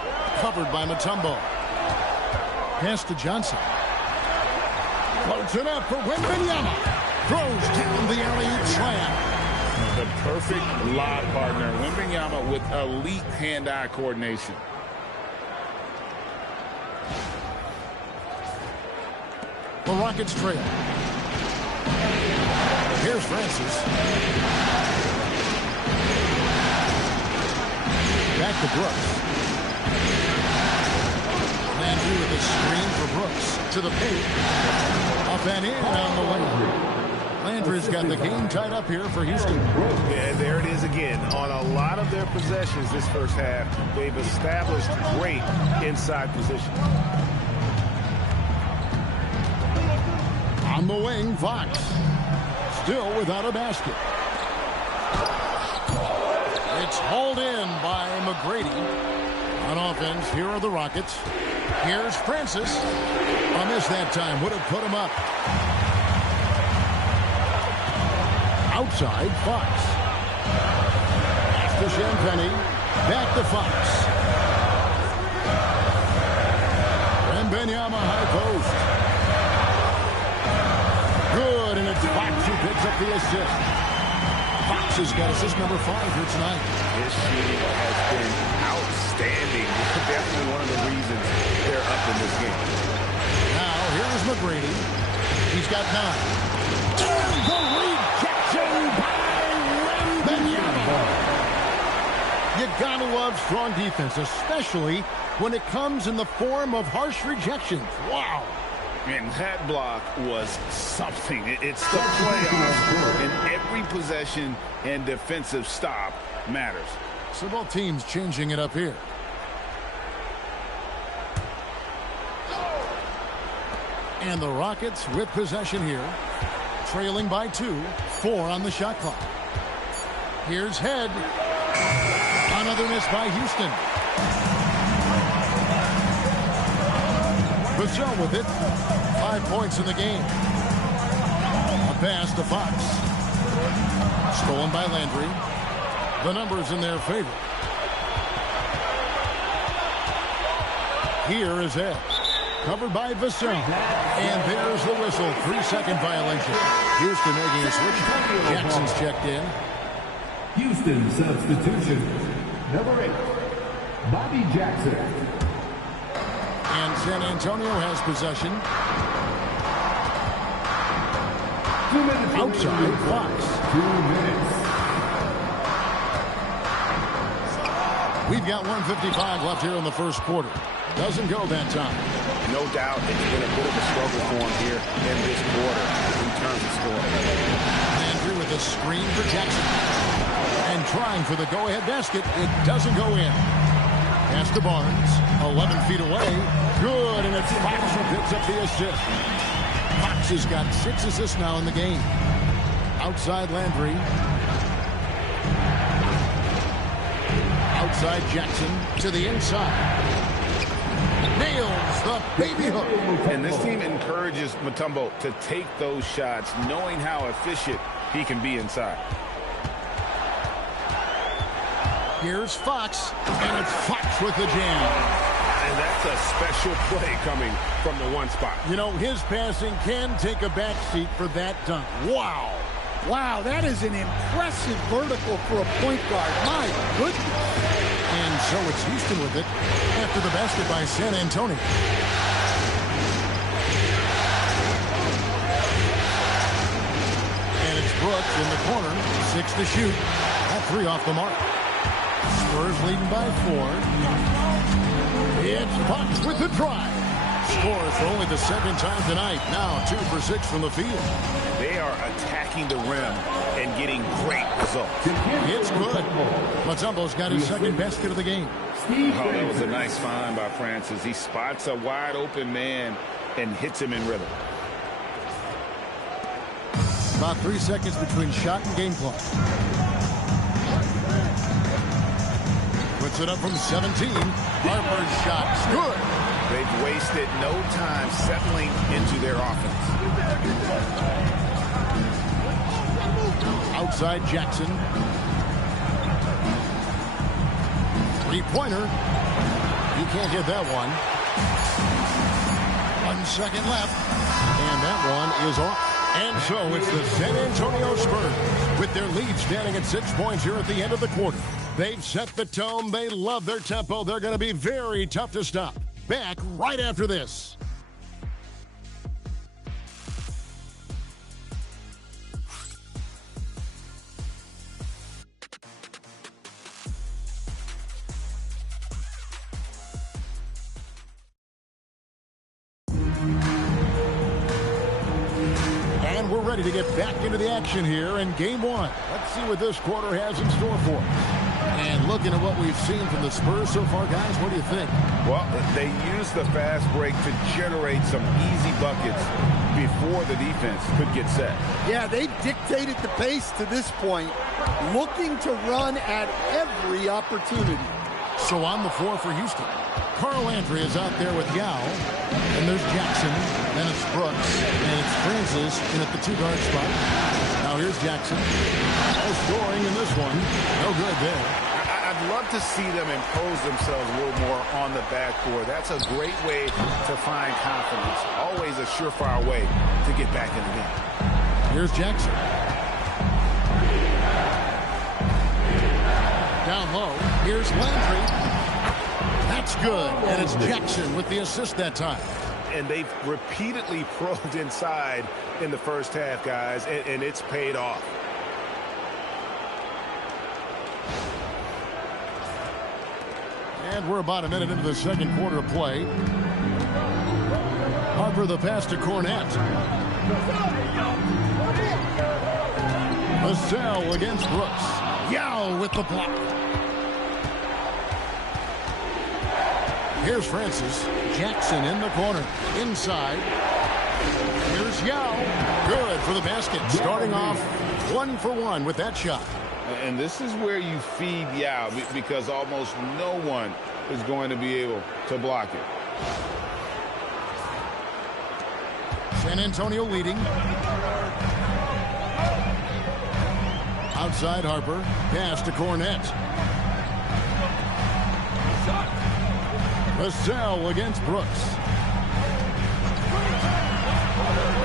Covered by Mutombo. Pass to Johnson. Floats it up for Wembanyama. Throws down the alley-oop slam. The perfect lob partner. Wembanyama with elite hand-eye coordination. The Rockets trail. Here's Francis. Back to Brooks. Landry with a screen for Brooks. To the paint. Up and in on the way. Landry's got the game tied up here for Houston. Yeah, there it is again. On a lot of their possessions this first half, they've established great inside position. On the wing, Fox. Still without a basket. It's hauled in by McGrady. On offense, here are the Rockets. Here's Francis. A miss that time. Would have put him up. Outside, Fox. Pass to Champagny. Back to Fox. Wembanyama high post. Good, and it's Fox who picks up the assist. Fox has got assist number 5 here tonight. His shooting has been outstanding. Definitely one of the reasons they're up in this game. Now, here's McGrady. He's got 9. And the rejection by Wembanyama. You gotta love strong defense, especially when it comes in the form of harsh rejections. Wow. And that block was something. It's the playoffs, and every possession and defensive stop matters. So both teams changing it up here. And the Rockets with possession here. Trailing by 2. 4 on the shot clock. Here's Head. Another miss by Houston. Vassell with it. 5 points in the game. A pass to Fox. Stolen by Landry. The numbers in their favor. Here is Ed. Covered by Vassell. And there's the whistle. 3-second violation. Houston making a switch. Jackson's checked in. Houston substitution. Number 8, Bobby Jackson. And San Antonio has possession. 2 minutes. Outside, Fox. 2 minutes. We've got 1:55 left here in the first quarter. Doesn't go that time. No doubt it's been a bit of a struggle for him here in this quarter in terms of scoring. Landry with a screen for Jackson. And trying for the go-ahead basket. It doesn't go in. Pass to Barnes. 11 feet away. Good, and it's Fox who picks up the assist. Fox has got 6 assists now in the game. Outside Landry. Outside Jackson to the inside. Nails the baby hook. And this team encourages Mutombo to take those shots, knowing how efficient he can be inside. Here's Fox, and it's Fox with the jam. And that's a special play coming from the one spot. You know, his passing can take a backseat for that dunk. Wow. Wow, that is an impressive vertical for a point guard. My goodness. And so it's Houston with it after the basket by San Antonio. And it's Brooks in the corner. 6 to shoot. That 3 off the mark. Spurs leading by 4. It's Fox with the drive. Scores for only the 2nd time tonight. Now 2 for 6 from the field. They are attacking the rim and getting great results. It's good. Mutombo's got his 2nd basket of the game. Oh, that was a nice find by Francis. He spots a wide open man and hits him in rhythm. About 3 seconds between shot and game clock. Puts it up from 17. Harper's shot's good. They've wasted no time settling into their offense. Outside Jackson. 3-pointer. He can't hit that one. 1 second left. And that one is off. And so it's the San Antonio Spurs with their lead standing at 6 points here at the end of the quarter. They've set the tone. They love their tempo. They're going to be very tough to stop. Back right after this. And we're ready to get back into the action here in game 1. Let's see what this quarter has in store for us. And looking at what we've seen from the Spurs so far, guys, what do you think? Well, they used the fast break to generate some easy buckets before the defense could get set. Yeah, they dictated the pace to this point, looking to run at every opportunity. So on the floor for Houston, Carl Landry is out there with Yao. And there's Jackson. Then it's Brooks. And it's Francis in at the 2-guard spot. Now here's Jackson. No scoring in this one. No good there. I'd love to see them impose themselves a little more on the backboard. That's a great way to find confidence. Always a surefire way to get back in the game. Here's Jackson. Down low. Here's Landry. That's good. And it's Jackson with the assist that time. And they've repeatedly probed inside in the first half, guys, and it's paid off. And we're about a minute into the second quarter of play. Harper the pass to Cornette. Vassell against Brooks. Yao with the block. Here's Francis. Jackson in the corner. Inside. Here's Yao. Good for the basket. Starting off 1 for 1 with that shot. And this is where you feed Yao because almost no one is going to be able to block it. San Antonio leading. Outside Harper. Pass to Cornette. Vassell against Brooks.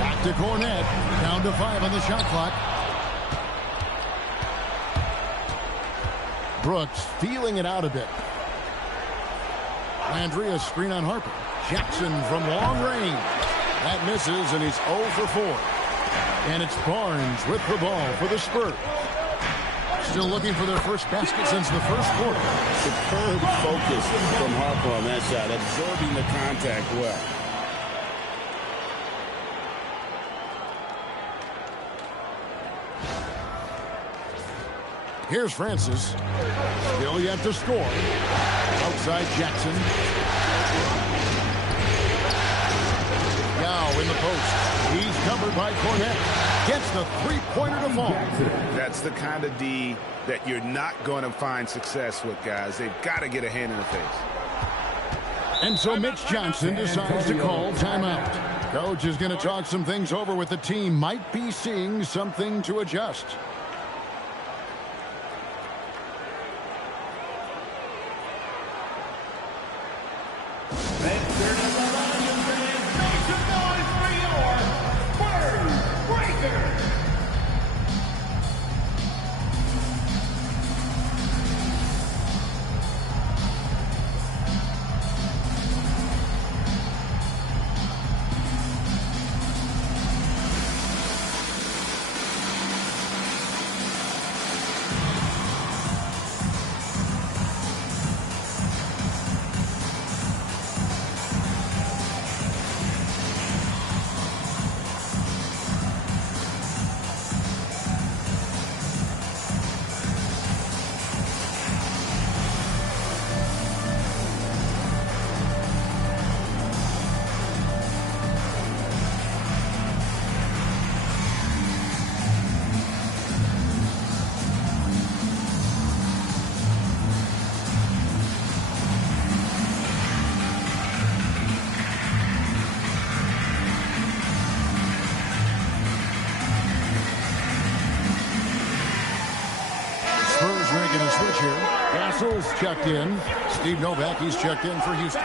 Back to Cornette. Down to 5 on the shot clock. Brooks feeling it out a bit. Landry, a screen on Harper. Jackson from long range. That misses, and he's 0 for 4. And it's Barnes with the ball for the Spurs. Still looking for their first basket since the first quarter. Superb focus from Harper on that shot, absorbing the contact well. Here's Francis. Still yet to score. Outside Jackson. Yao Now in the post. He's covered by Cornette. Gets the three-pointer to fall. That's the kind of D that you're not going to find success with, guys. They've got to get a hand in the face. And so Mitch Johnson decides to call timeout. Coach is going to talk some things over with the team. Might be seeing something to adjust. Making a switch here. Castle's checked in. Steve Novak, he's checked in for Houston.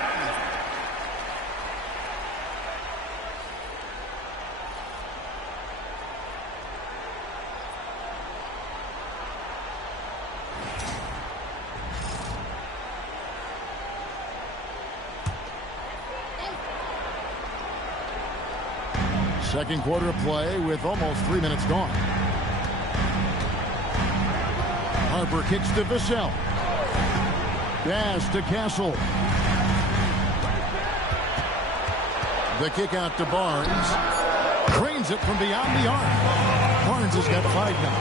Second quarter of play with almost 3 minutes gone. Harper kicks to Vassell. Pass to Castle. The kick out to Barnes. Cranes it from beyond the arc. Barnes has got 5 now.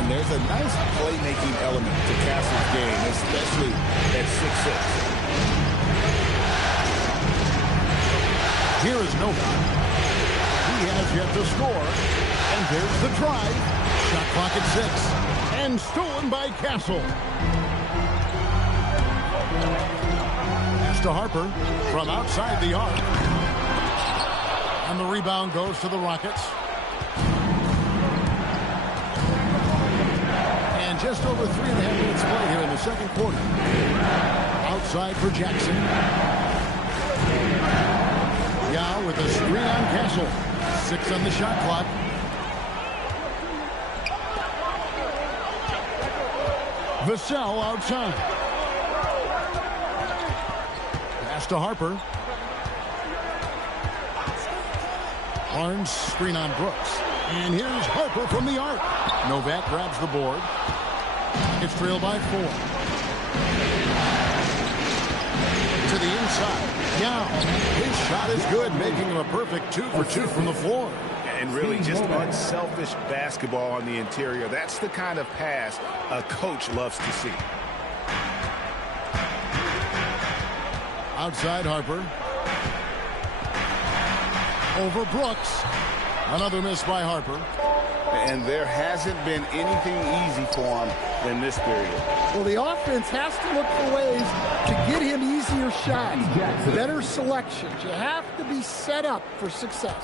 And there's a nice playmaking element to Castle's game, especially at 6'6". Here is Novak. He has yet to score. And there's the drive. Shot clock at 6. And stolen by Castle. Pass to Harper from outside the arc. And the rebound goes to the Rockets. And just over 3.5 minutes played here in the second quarter. Outside for Jackson. Yao with a screen on Castle. 6 on the shot clock. Vassell outside. Pass to Harper. Barnes screen on Brooks. And here's Harper from the arc. Novak grabs the board. It's trailed by 4. To the inside. Yao. His shot is good, making him a perfect 2 for 2 from the floor. And really just unselfish basketball on the interior. That's the kind of pass a coach loves to see. Outside Harper. Over Brooks. Another miss by Harper. And there hasn't been anything easy for him in this period. Well, the offense has to look for ways to get him easier shots, better selections. You have to be set up for success.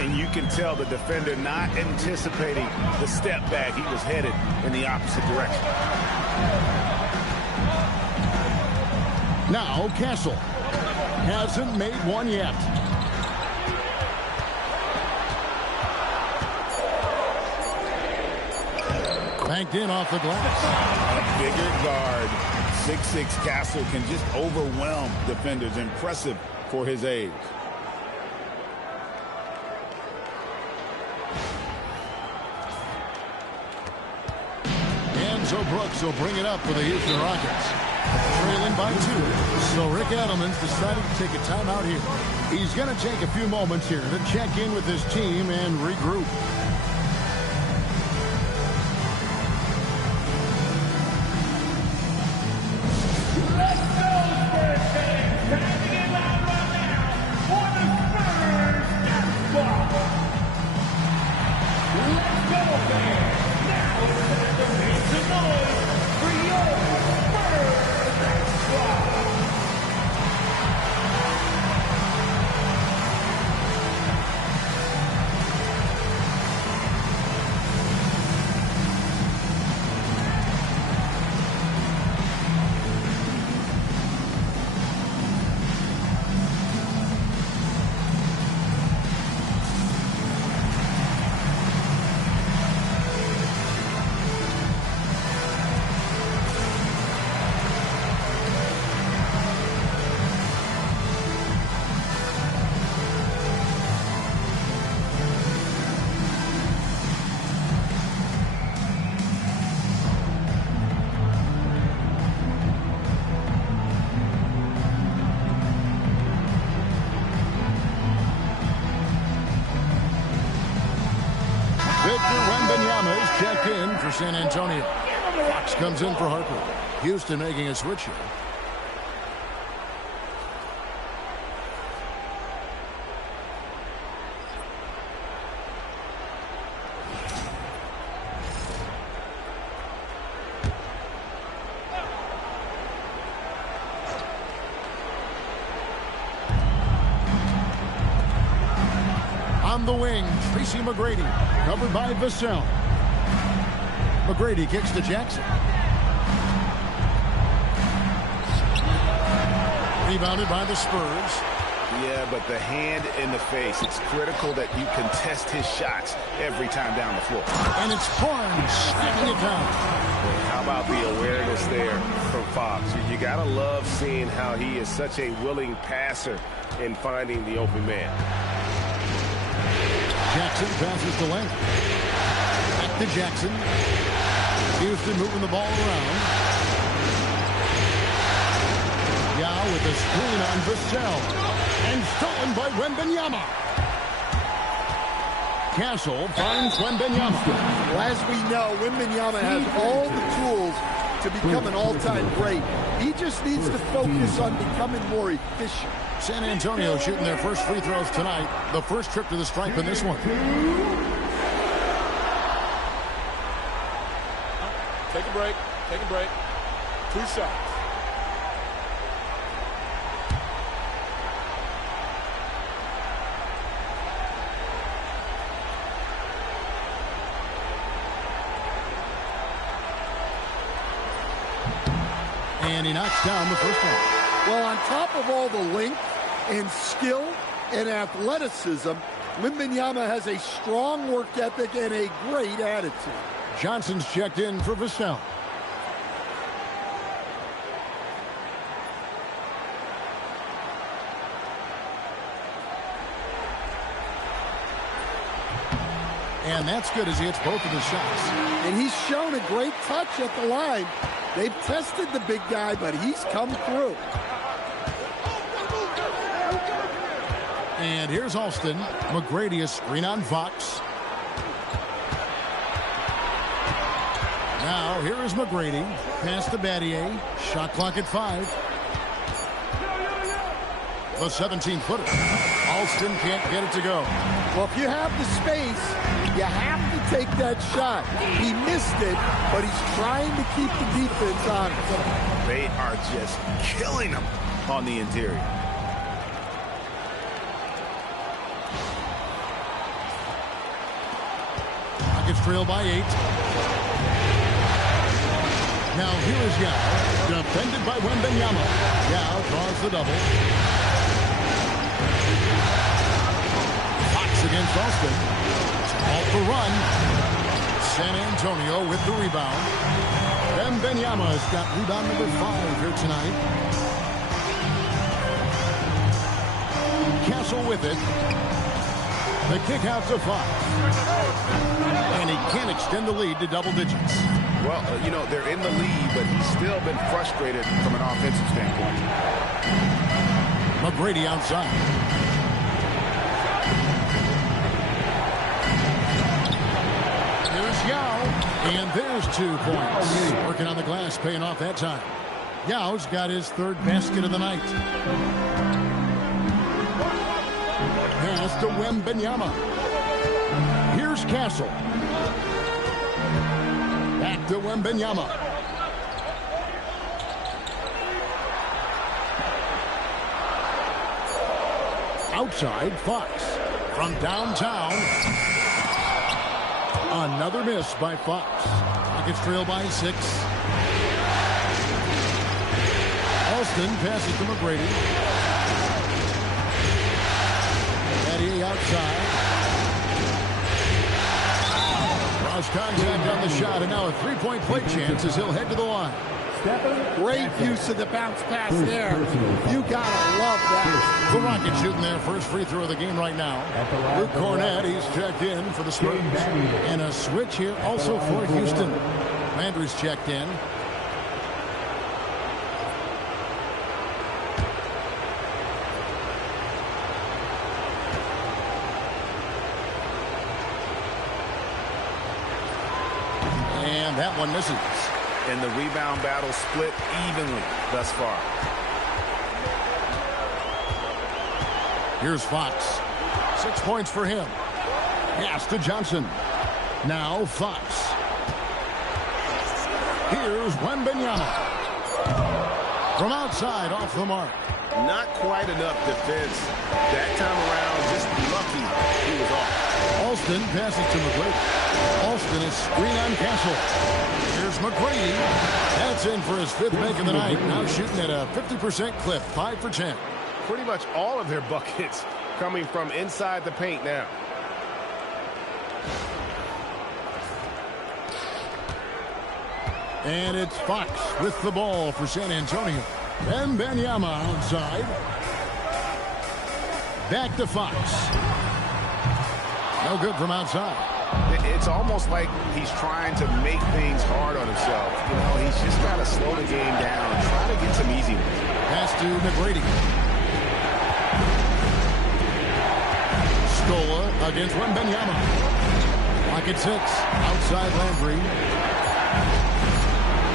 And you can tell the defender not anticipating the step back. He was headed in the opposite direction. Now Castle hasn't made one yet. Banked in off the glass. A bigger guard, 6'6" Castle can just overwhelm defenders. Impressive for his age. So Brooks will bring it up for the Houston Rockets. Trailing by 2. So Rick Adelman's decided to take a timeout here. He's going to take a few moments here to check in with his team and regroup. Let's go, Spurs fans. Time to get loud right now for the Spurs Let's go, fans. Now it's time to make some noise for your first squad. Wembanyama is checked in for San Antonio. Fox comes in for Harper. Houston making a switch here. On the wing, Tracy McGrady, covered by Vassell. McGrady kicks to Jackson. Rebounded by the Spurs. Yeah, but the hand in the face. It's critical that you contest his shots every time down the floor. And it's Barnes sticking it down. How about the awareness there from Fox? You got to love seeing how he is such a willing passer in finding the open man. Jackson passes to Lang. Back to Jackson. Houston moving the ball around. Yao with a screen on Vassell. And stolen by Wembanyama. Castle finds Wembanyama. Well, as we know, Wembanyama has all the tools to become an all-time great. He just needs to focus on becoming more efficient. San Antonio shooting their first free throws tonight. The first trip to the stripe in this one. Take a break. Take a break. 2 shots. And he knocks down the first one. Well, on top of all the length and skill and athleticism, Wembanyama has a strong work ethic and a great attitude. Johnson's checked in for Vassell. And that's good as he hits both of his shots. And he's shown a great touch at the line. They've tested the big guy, but he's come through. And here's Alston. McGrady a screen on Fox. Now here is McGrady. Pass to Battier. Shot clock at 5. The 17-footer. Alston can't get it to go. Well, if you have the space, you have to take that shot. He missed it, but he's trying to keep the defense on it. They are just killing him on the interior. Rockets trail by 8. Now here is Yao, defended by Wembanyama. Yao draws the double. Fox against Alston. All for run. San Antonio with the rebound. Wembanyama has got rebound number 5 here tonight. Castle with it. The kick out to Fox. And he can't extend the lead to double digits. Well, you know, they're in the lead, but he's still been frustrated from an offensive standpoint. McGrady outside. Here's Yao. And there's 2 points. Working on the glass, paying off that time. Yao's got his 3rd basket of the night. Pass to Wembanyama. Here's Here's Castle. Back to Wembanyama. Outside, Fox. From downtown. Another miss by Fox. Rockets trail by 6. Alston passes to McGrady. Battier outside. Cross contact on the shot, and now a three-point play chance as he'll head to the line. Great use of the bounce pass there. You gotta love that. The Rockets shooting their first free throw of the game right now. Luke Cornett, he's checked in for the Spurs. And a switch here also for Houston. Landry's checked in. And that one misses. And the rebound battle split evenly thus far. Here's Fox. 6 points for him. Pass to Johnson. Now Fox. Here's Wembanyama. From outside, off the mark. Not quite enough defense. That time around, just lucky he was off. Alston passes to McGrady. Alston is screen on Castle. Here's McGrady. That's in for his 5th make of the night. Now shooting at a 50% clip, 5 for 10. Pretty much all of their buckets coming from inside the paint now. And it's Fox with the ball for San Antonio. Wembanyama outside. Back to Fox. No good from outside. It's almost like he's trying to make things hard on himself. You know, he's just got to slow the game down and try to get some easy ones. Pass to McGrady. Scola against Wembanyama. Pocket 6. Outside Landry.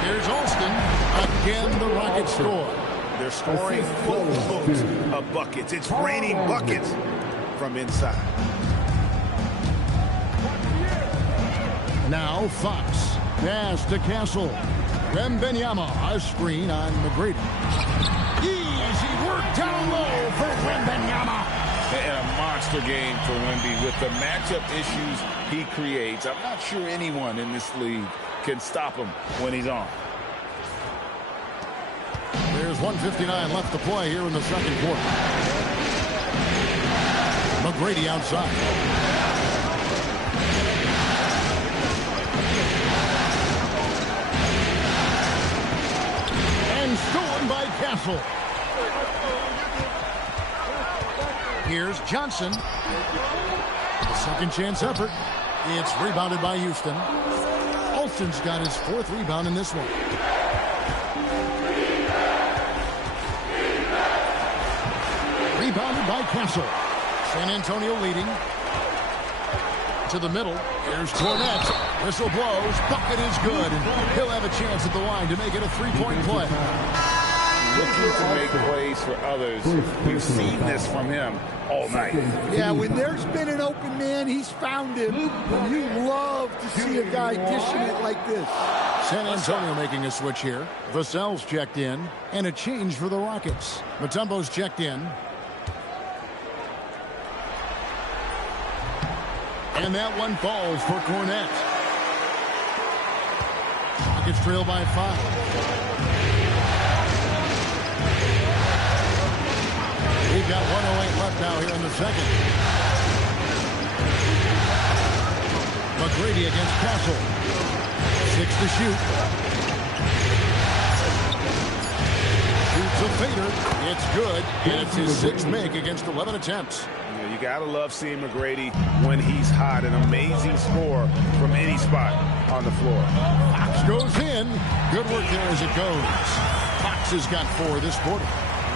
Here's Alston. Again, the Rockets score. They're scoring boatloads of buckets. It's raining buckets from inside. Now Fox. Pass to Castle. Wembanyama. A screen on McGrady. Easy work down low for Wembanyama. And a monster game for Wemby with the matchup issues he creates. I'm not sure anyone in this league can stop him when he's on. There's 1:59 left to play here in the second quarter. McGrady outside. And stolen by Castle. Here's Johnson. The second chance effort. It's rebounded by Houston. Alston's got his 4th rebound in this one. Rebounded by Castle. San Antonio leading. To the middle. Here's Cornett. Whistle blows. Bucket is good. And he'll have a chance at the line to make it a 3-point play. Looking to make plays for others. We've seen this from him all night. Yeah, when there's been an open man, he's found him. You love to see a guy dishing it like this. San Antonio making a switch here. Vassell's checked in. And a change for the Rockets. Mutombo's checked in. And that one falls for Cornett. Rockets trail by 5. We've got 1:08 left now here in the second. McGrady against Castle. 6 to shoot. Shoots a fader. It's good. And it's his 6th make against 11 attempts. You gotta love seeing McGrady when he's hot. An amazing score from any spot on the floor. Fox goes in. Good work there as it goes. Fox has got 4 this quarter.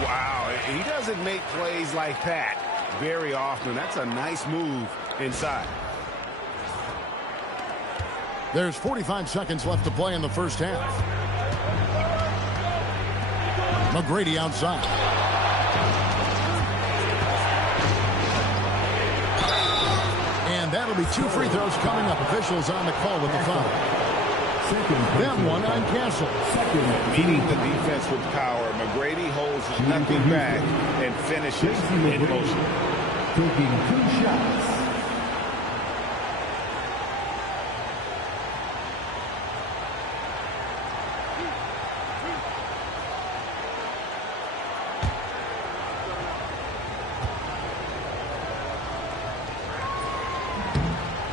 Wow, he doesn't make plays like that very often. That's a nice move inside. There's 45 seconds left to play in the first half. McGrady outside. And that That'll be 2 free throws coming up. Officials on the call with the foul. Then one on Castle. Meeting the defense with power. McGrady holds nothing back and finishes in motion. Taking 2 shots.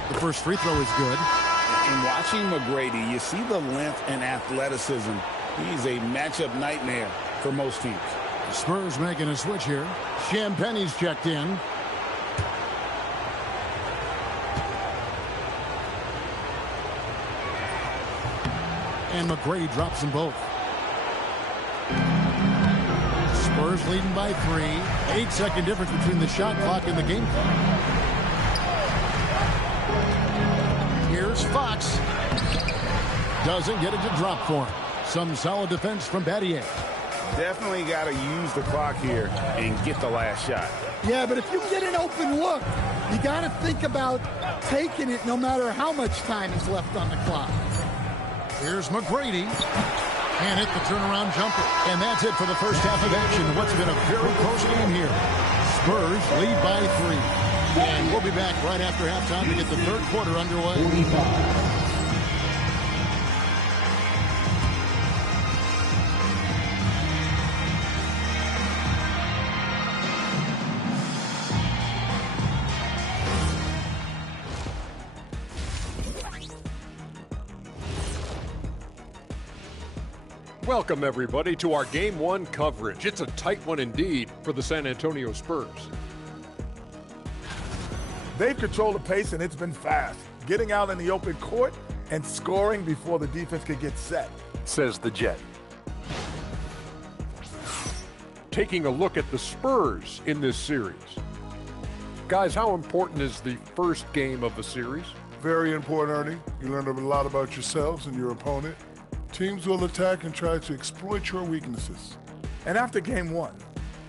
The first free throw is good. In watching McGrady, you see the length and athleticism. He's a matchup nightmare for most teams. The Spurs making a switch here. Champagne's checked in. And McGrady drops them both. Spurs leading by 3. 8-second difference between the shot clock and the game clock. Here's Fox. Doesn't get it to drop for him. Some solid defense from Battier. Definitely got to use the clock here and get the last shot. Yeah, but if you get an open look, you got to think about taking it no matter how much time is left on the clock. Here's McGrady. And hit the turnaround jumper. And that's it for the first half of action. What's been a very close game here. Spurs lead by 3. And we'll be back right after halftime to get the third quarter underway. 45. Welcome, everybody, to our Game 1 coverage. It's a tight one indeed for the San Antonio Spurs. They've controlled the pace, and it's been fast. Getting out in the open court and scoring before the defense could get set. Says the Jet. Taking a look at the Spurs in this series. Guys, how important is the first game of a series? Very important, Ernie. You learn a lot about yourselves and your opponent. Teams will attack and try to exploit your weaknesses. And after game 1,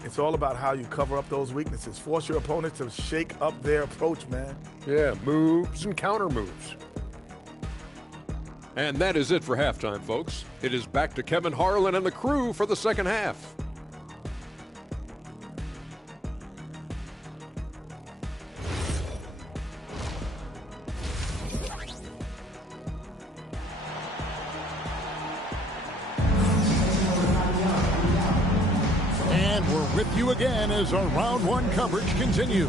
it's all about how you cover up those weaknesses. Force your opponent to shake up their approach, man. Yeah, moves and counter moves. And that is it for halftime, folks. It is back to Kevin Harlan and the crew for the second half. With you again as our round 1 coverage continues.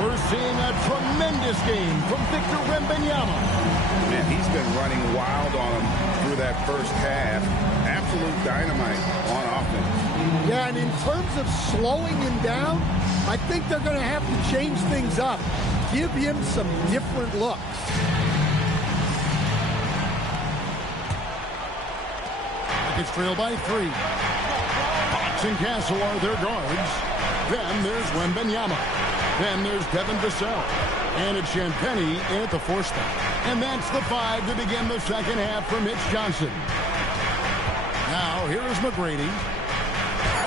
We're seeing a tremendous game from Victor Wembanyama. Man, he's been running wild on him through that first half. Absolute dynamite on offense. Yeah, and in terms of slowing him down, I think they're going to have to change things up. Give him some different looks. It's trailed by 3. And Castle are their guards. Then there's Wembanyama. Then there's Devin Vassell. And it's Champagnie in at the 4 spot. And that's the 5 to begin the second half for Mitch Johnson. Now here is McGrady.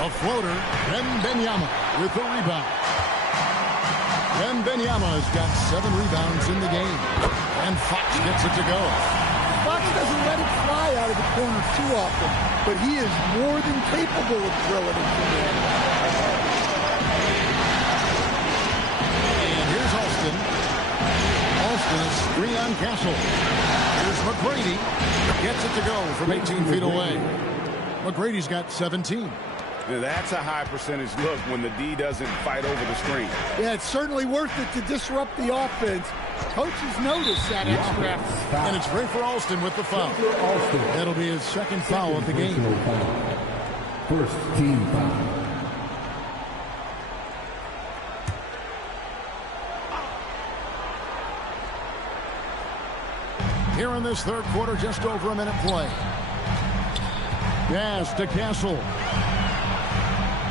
A floater. Wembanyama with the rebound. Wembanyama's got 7 rebounds in the game. And Fox gets it to go. Fox doesn't let it fly out of the corner too often, but he is more than capable of drilling it from there. And here's Alston. Alston is 3 on Castle. Here's McGrady. Gets it to go from 18 feet away. McGrady's got 17. Now that's a high percentage look when the D doesn't fight over the screen. Yeah, it's certainly worth it to disrupt the offense. Coaches notice that extra. And it's Rafer Alston with the foul. That'll be his second foul of the game. First team foul. Here in this third quarter, just over a minute play. Pass to Castle.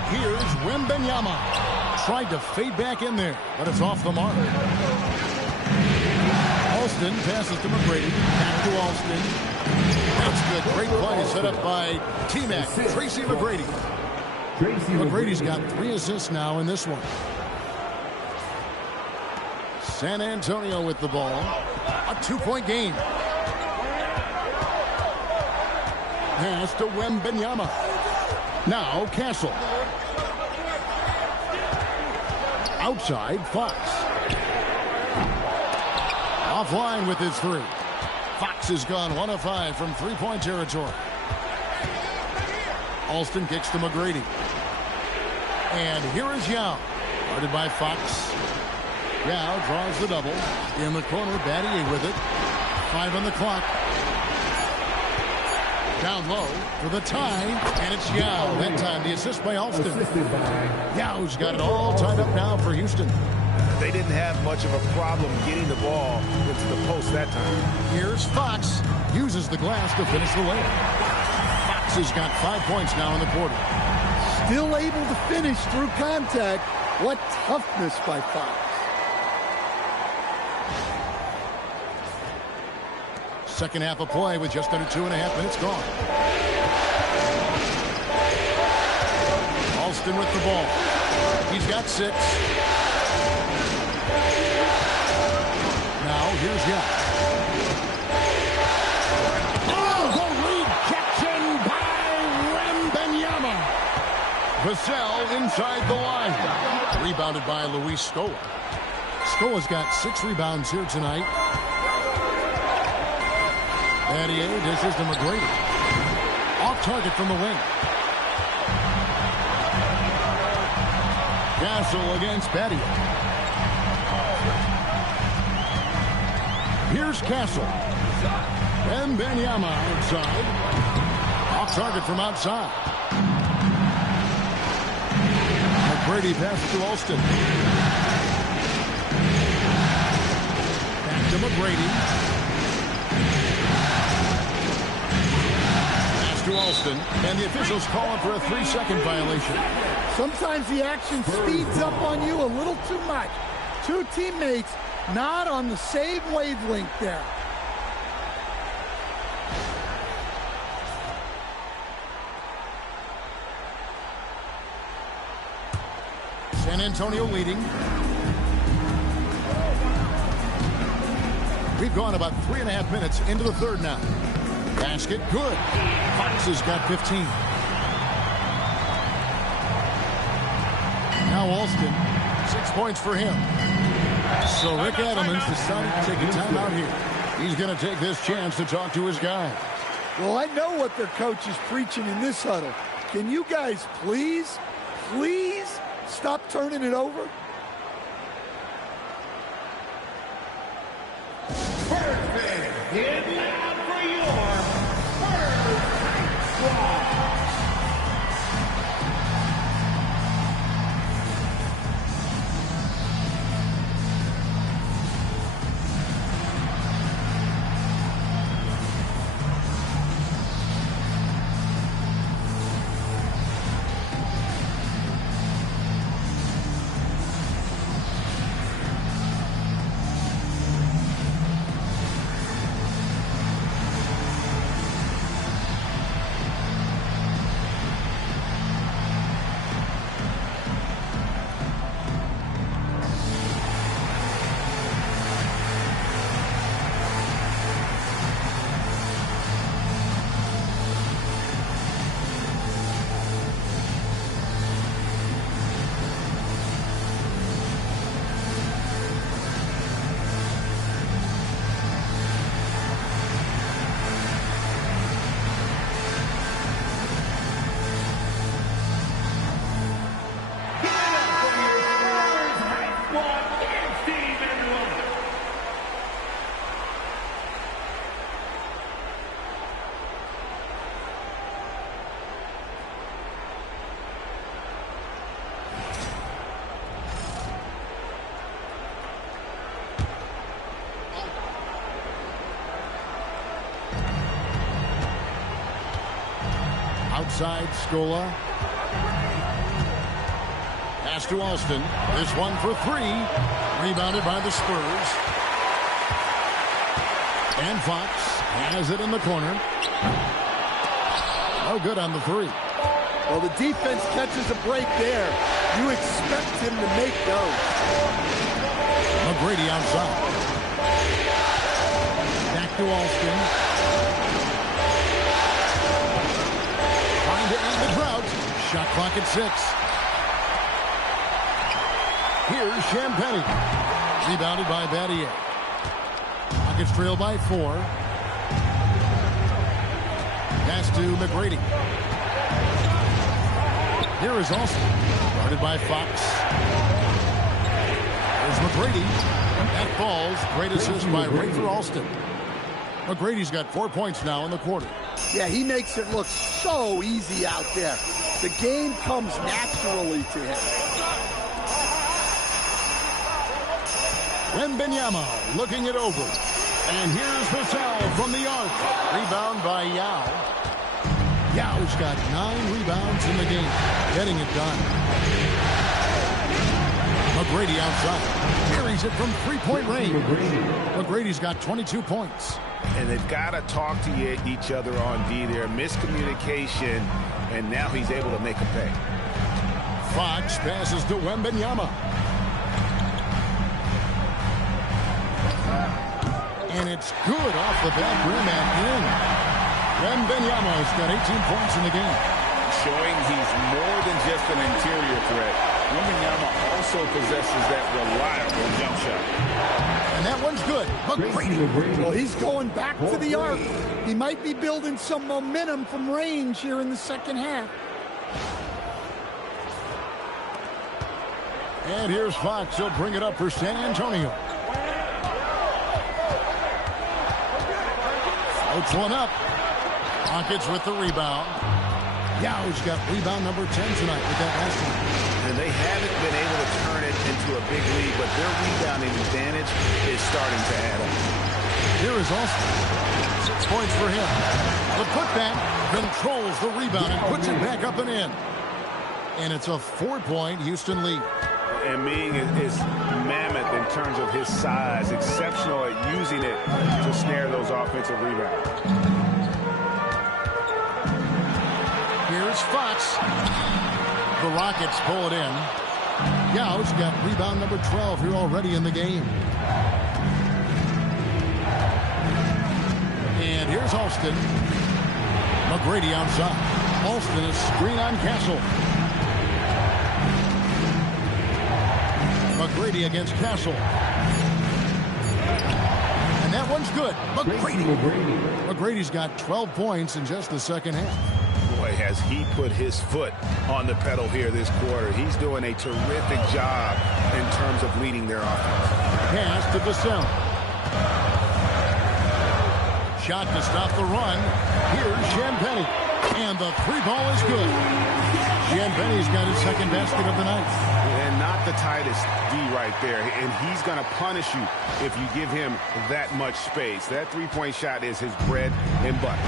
Here's Wembanyama. Tried to fade back in there, but it's off the mark. Alston passes to McGrady. Back to Alston. That's good. Great play set up by T-Mac. Tracy McGrady. McGrady's got 3 assists now in this one. San Antonio with the ball. A 2-point game. Pass to Wembanyama. Now Castle. Outside, Fox. Offline with his three. Fox has gone 1 of 5 from three-point territory. Alston kicks to McGrady. And here is Yao. Guarded by Fox. Yao draws the double. In the corner, Battier with it. 5 on the clock. Down low for the tie. And it's Yao. That time the assist by Alston. Yao's got it all tied up now for Houston. They didn't have much of a problem getting the ball into the post that time. Here's Fox. Uses the glass to finish the layup. Fox has got 5 points now in the quarter. Still able to finish through contact. What toughness by Fox. Second half of play with just under 2.5 minutes gone. Alston with the ball. He's got 6. Now here's Yao. Oh, the rejection by Wembanyama. Vassell inside the line. Rebounded by Luis Scola. Scola's got 6 rebounds here tonight. Battier dishes to McGrady. Off target from the wing. Castle against Battier. Here's Castle. Wembanyama outside. Off target from outside. McGrady passes to Alston. Back to McGrady. To Alston, and the officials calling for a 3-second violation. Sometimes the action speeds up on you a little too much. 2 teammates not on the same wavelength there. San Antonio leading. We've gone about 3.5 minutes into the third now. Basket good. Fox has got 15. Now Alston, 6 points for him. So Rick Adelman's decided to take a timeout here. He's going to take this chance to talk to his guys. Well, I know what their coach is preaching in this huddle. Can you guys please stop turning it over? Get loud for your first squad. Outside, Scola. Pass to Alston. This one for 3. Rebounded by the Spurs. And Fox has it in the corner. No good on the 3. Well, the defense catches a break there. You expect him to make those. McGrady outside. Back to Alston. Trying to end the drought. Shot clock at 6. Here's Champagnie. Rebounded by Battier. Rockets trail by 4. Pass to McGrady. Here is Alston. Guarded by Fox. There's McGrady. That falls. Great assist by Rafer Alston. McGrady's got 4 points now in the quarter. Yeah, he makes it look so easy out there. The game comes naturally to him. Wembanyama looking it over. And here's Vassell from the arc. Rebound by Yao. Yao's got 9 rebounds in the game. Getting it done. McGrady outside. Carries it from three-point range. McGrady's got 22 points. And they've got to talk to each other on D there. Miscommunication, and now he's able to make a pay. Fox passes to Wembanyama. And it's good off the back rim and in. Wembanyama's got 18 points in the game. Showing he's more than just an interior threat. Wembanyama also possesses that reliable jump shot. And that one's good. McGrady. Well, he's going back to the arc. He might be building some momentum from range here in the second half. And here's Fox. He'll bring it up for San Antonio. Floats one up. Rockets with the rebound. Yao's got rebound number 10 tonight with that last one. And they haven't been able to turn it into a big lead, but their rebounding advantage is starting to add up. Here is Alston. 6 points for him. The putback controls the rebound and puts it back up and in. And it's a 4-point Houston lead. And Ming is mammoth in terms of his size, exceptional at using it to snare those offensive rebounds. Here's Fox. The Rockets pull it in. Yao's got rebound number 12 here already in the game. And here's Alston. McGrady outside. Alston is screen on Castle. McGrady against Castle. And that one's good. McGrady. McGrady's got 12 points in just the second half. Boy, has he put his foot on the pedal here this quarter. He's doing a terrific job in terms of leading their offense. Pass to Vassell. Shot to stop the run. Here's Champagnie. And the 3-ball is good. Champagnie's got his second basket of the night. And not the tightest D right there. And he's going to punish you if you give him that much space. That 3-point shot is his bread and butter.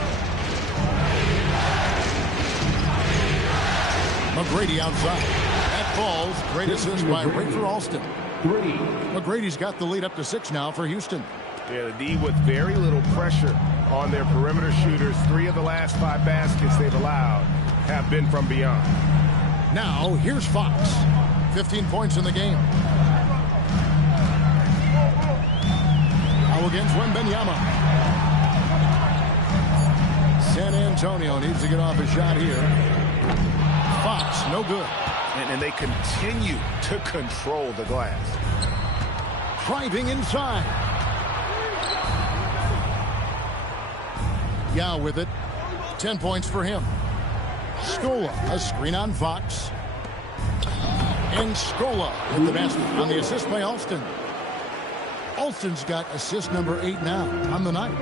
McGrady outside. That falls. Great assist by Rafer Alston. McGrady's got the lead up to 6 now for Houston. Yeah, the D with very little pressure on their perimeter shooters. 3 of the last 5 baskets they've allowed have been from beyond. Now, here's Fox. 15 points in the game. Now against Wembanyama. San Antonio needs to get off a shot here. Fox, no good. And they continue to control the glass. Driving inside. Yao with it. 10 points for him. Scola, a screen on Fox. And Scola with the basket on the assist by Alston. Alston's got assist number 8 now on the night.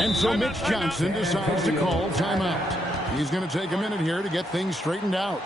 And so Mitch Johnson decides to call timeout. He's going to take a minute here to get things straightened out.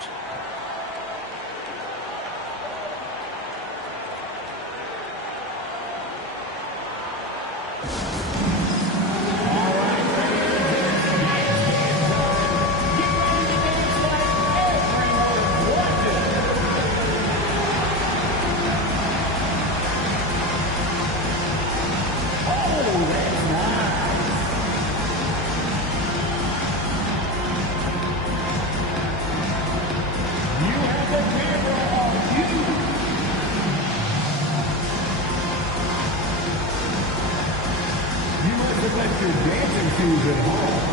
prevent your dancing shoes at home.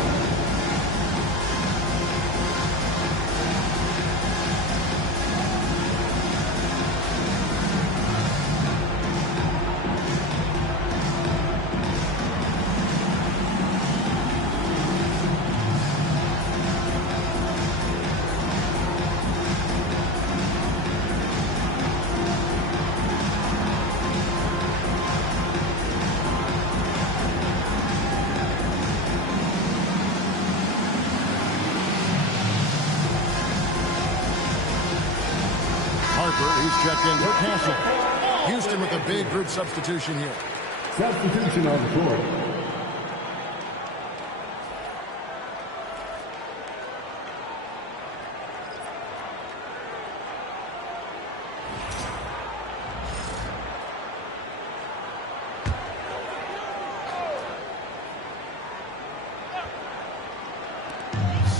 He's checked in for Castle. Houston with a big group substitution here. Substitution on the court.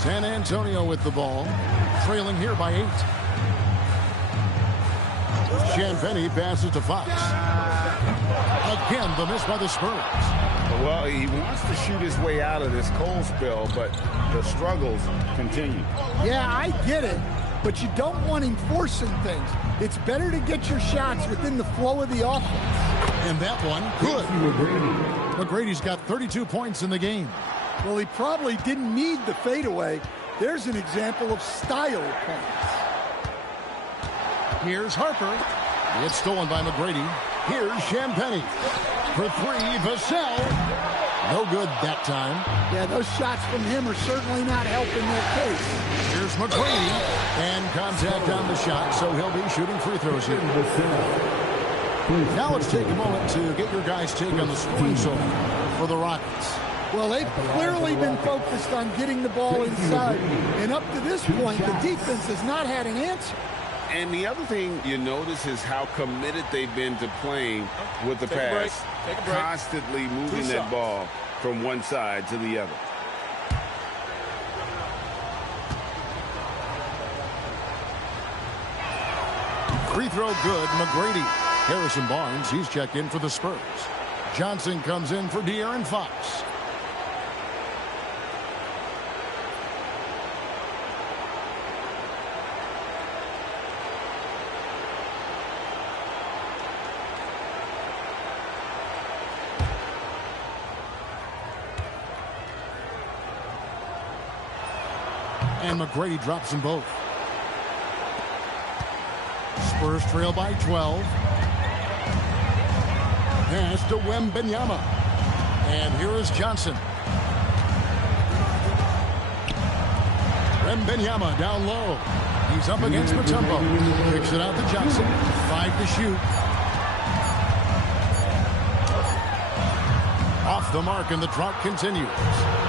San Antonio with the ball, trailing here by 8. Champagny passes to Fox. Again, the miss by the Spurs. Well, he wants to shoot his way out of this cold spell, but the struggles continue. Yeah, I get it, but you don't want him forcing things. It's better to get your shots within the flow of the offense. And that one, good. McGrady's got 32 points in the game. Well, he probably didn't need the fadeaway. There's an example of style points. Here's Harper. It's stolen by McGrady. Here's Champagny. For 3, Vassell. No good that time. Yeah, those shots from him are certainly not helping their case. Here's McGrady. And contact on the shot, so he'll be shooting free throws here. Now let's take a moment to get your guys' take on the scoring zone for the Rockets. Well, they've clearly been focused on getting the ball inside. And up to this point, the defense has not had an answer. And the other thing you notice is how committed they've been to playing with the pass. Constantly moving that ball from one side to the other. Free throw good, McGrady. Harrison Barnes, he's checked in for the Spurs. Johnson comes in for De'Aaron Fox. And McGrady drops them both. Spurs trail by 12. Pass to Wembanyama. And here is Johnson. Wembanyama down low. He's up against Mutombo. Kicks it out to Johnson. 5 to shoot. Off the mark, and the drought continues.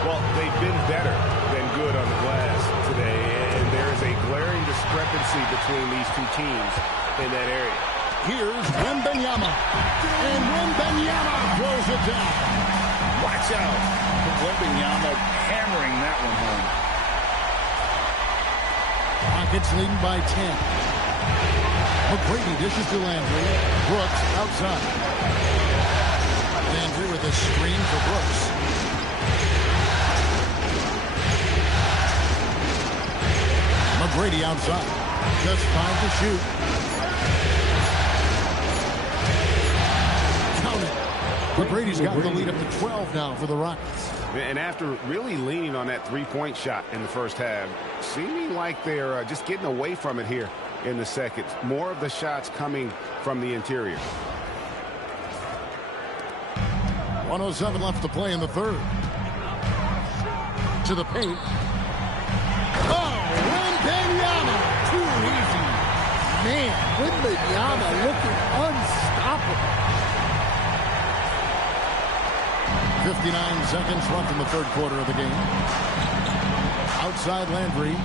Well, they've been better than good on the glass today, and there is a glaring discrepancy between these two teams in that area. Here's Wembanyama. And Wembanyama throws it down. Watch out. Wembanyama hammering that one home. Rockets leading by 10. McGrady dishes to Landry. Brooks outside. Landry with a screen for Brooks. McGrady outside. Just 5 to shoot. Count it. McGrady's got the lead up to 12 now for the Rockets. And after really leaning on that three-point shot in the first half, seeming like they're just getting away from it here in the second. More of the shots coming from the interior. 1:07 left to play in the third. To the paint. Oh, Wembanyama! Too easy. Man, Wembanyama looking unstoppable. 59 seconds left in the third quarter of the game. Outside Landry.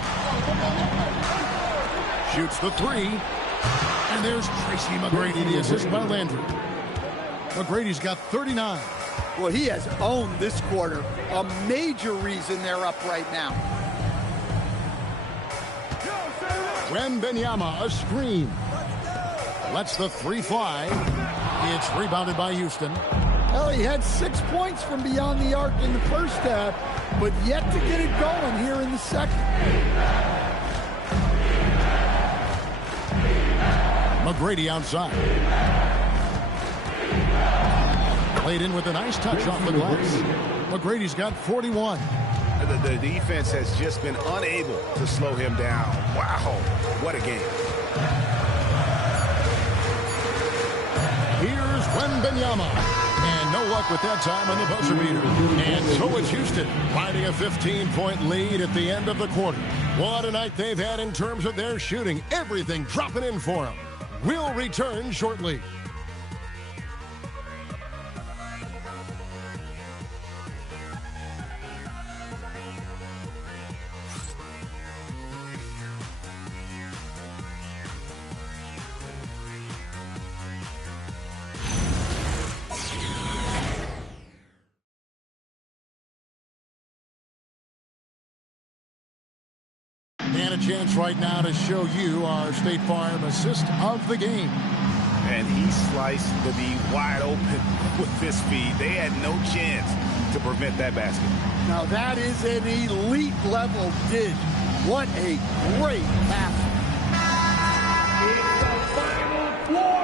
Shoots the 3. And there's Tracy McGrady, the assist by Landry. McGrady's got 39. Well, he has owned this quarter. A major reason they're up right now. Wembanyama, a screen. Lets the 3 fly. It's rebounded by Houston. Well, he had 6 points from beyond the arc in the first half, but yet to get it going here in the second. McGrady outside. Played in with a nice touch off the glass. McGrady's got 41. The defense has just been unable to slow him down. Wow, what a game. Here's Wembanyama. And no luck with that time on the buzzer beater. And so it's Houston riding a 15-point lead at the end of the quarter. What a night they've had in terms of their shooting. Everything dropping in for them. We'll return shortly. And a chance right now to show you our State Farm assist of the game. And he sliced the D wide open with this feed. They had no chance to prevent that basket. Now that is an elite level dig. What a great pass.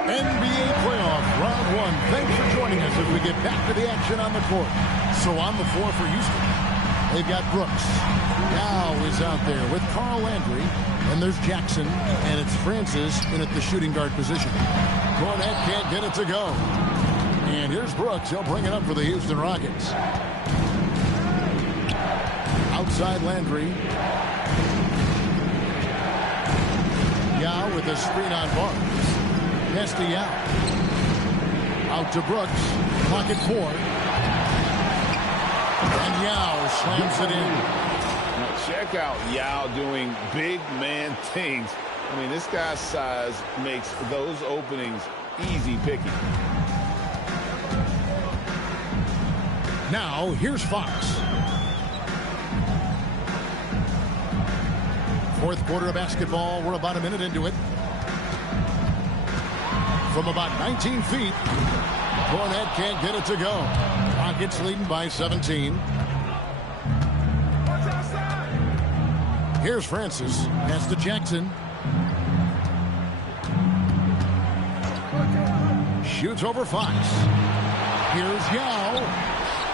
NBA playoff round 1. Thanks for joining us as we get back to the action on the court. So on the floor for Houston, they've got Brooks. Now is out there with Carl Landry. And there's Jackson. And it's Francis in at the shooting guard position. Cornette can't get it to go. And here's Brooks. He'll bring it up for the Houston Rockets. Outside Landry. Yao with a screen on Barnes. Pass to Yao. Out to Brooks. Pocket 4. And Yao slams it in. Now check out Yao doing big man things. I mean, this guy's size makes those openings easy picking. Now, here's Fox. Fourth quarter of basketball. We're about a minute into it. From about 19 feet, Cornette can't get it to go. Rockets leading by 17. Here's Francis. Pass to Jackson. Shoots over Fox. Here's Yao.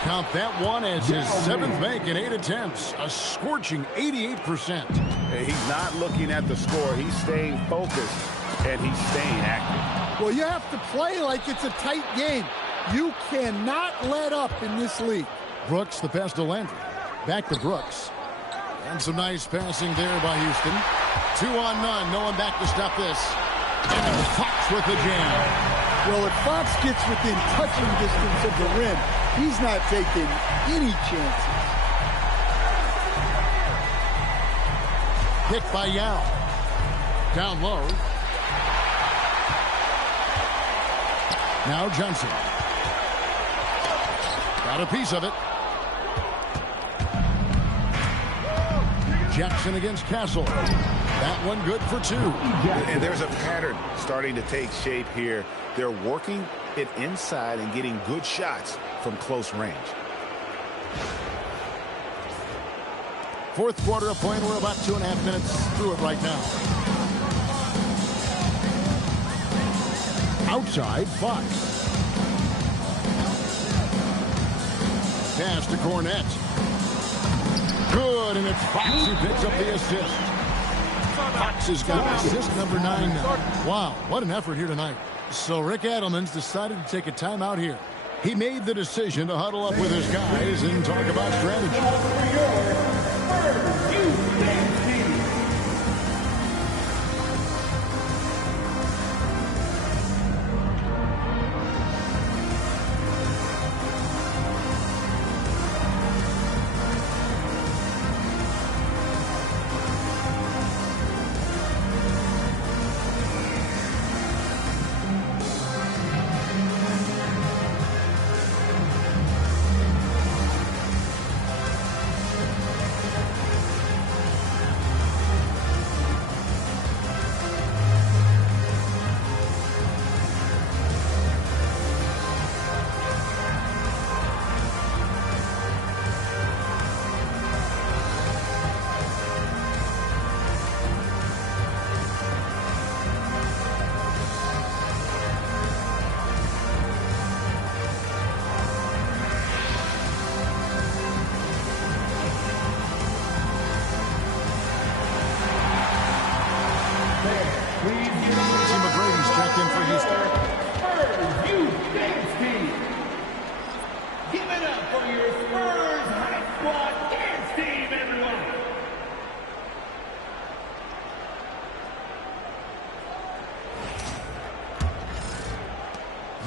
Count that one as his 7th make in 8 attempts. A scorching 88%. He's not looking at the score. He's staying focused, and he's staying active. Well, you have to play like it's a tight game. You cannot let up in this league. Brooks, the pass to Landry. Back to Brooks. And some nice passing there by Houston. 2 on none. No one back to stop this. And Fox with the jam. Well, if Fox gets within touching distance of the rim, he's not taking any chances. Picked by Yao. Down low. Now Johnson. Got a piece of it. Jackson against Castle. That one good for 2. And there's a pattern starting to take shape here. They're working it inside and getting good shots from close range. Fourth quarter of play, and we're about 2.5 minutes through it right now. Outside, Fox. Pass to Cornette. Good, and it's Fox who picks up the assist. Fox has got assist number 9 now. Wow, what an effort here tonight. So Rick Adelman's decided to take a timeout here. He made the decision to huddle up with his guys and talk about strategy.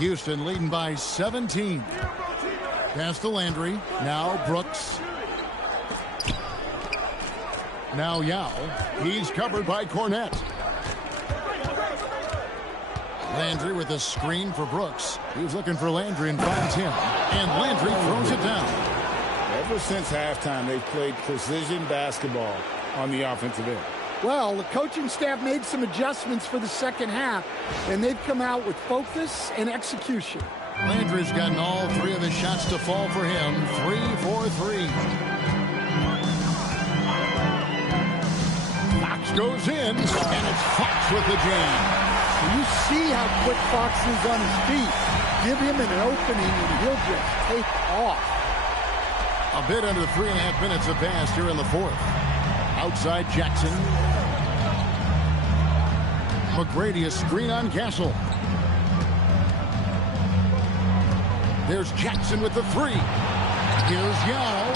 Houston leading by 17. Pass to Landry. Now Brooks. Now Yao. He's covered by Cornette. Landry with a screen for Brooks. He's looking for Landry and finds him. And Landry throws it down. Ever since halftime, they've played precision basketball on the offensive end. Well, the coaching staff made some adjustments for the second half, and they've come out with focus and execution. Landry's gotten all 3 of his shots to fall for him. 3 for 3. Fox goes in, and it's Fox with the jam. You see how quick Fox is on his feet. Give him an opening, and he'll just take off. A bit under 3.5 minutes have passed here in the fourth. Outside Jackson. McGrady, a screen on Castle. There's Jackson with the 3. Here's Yao.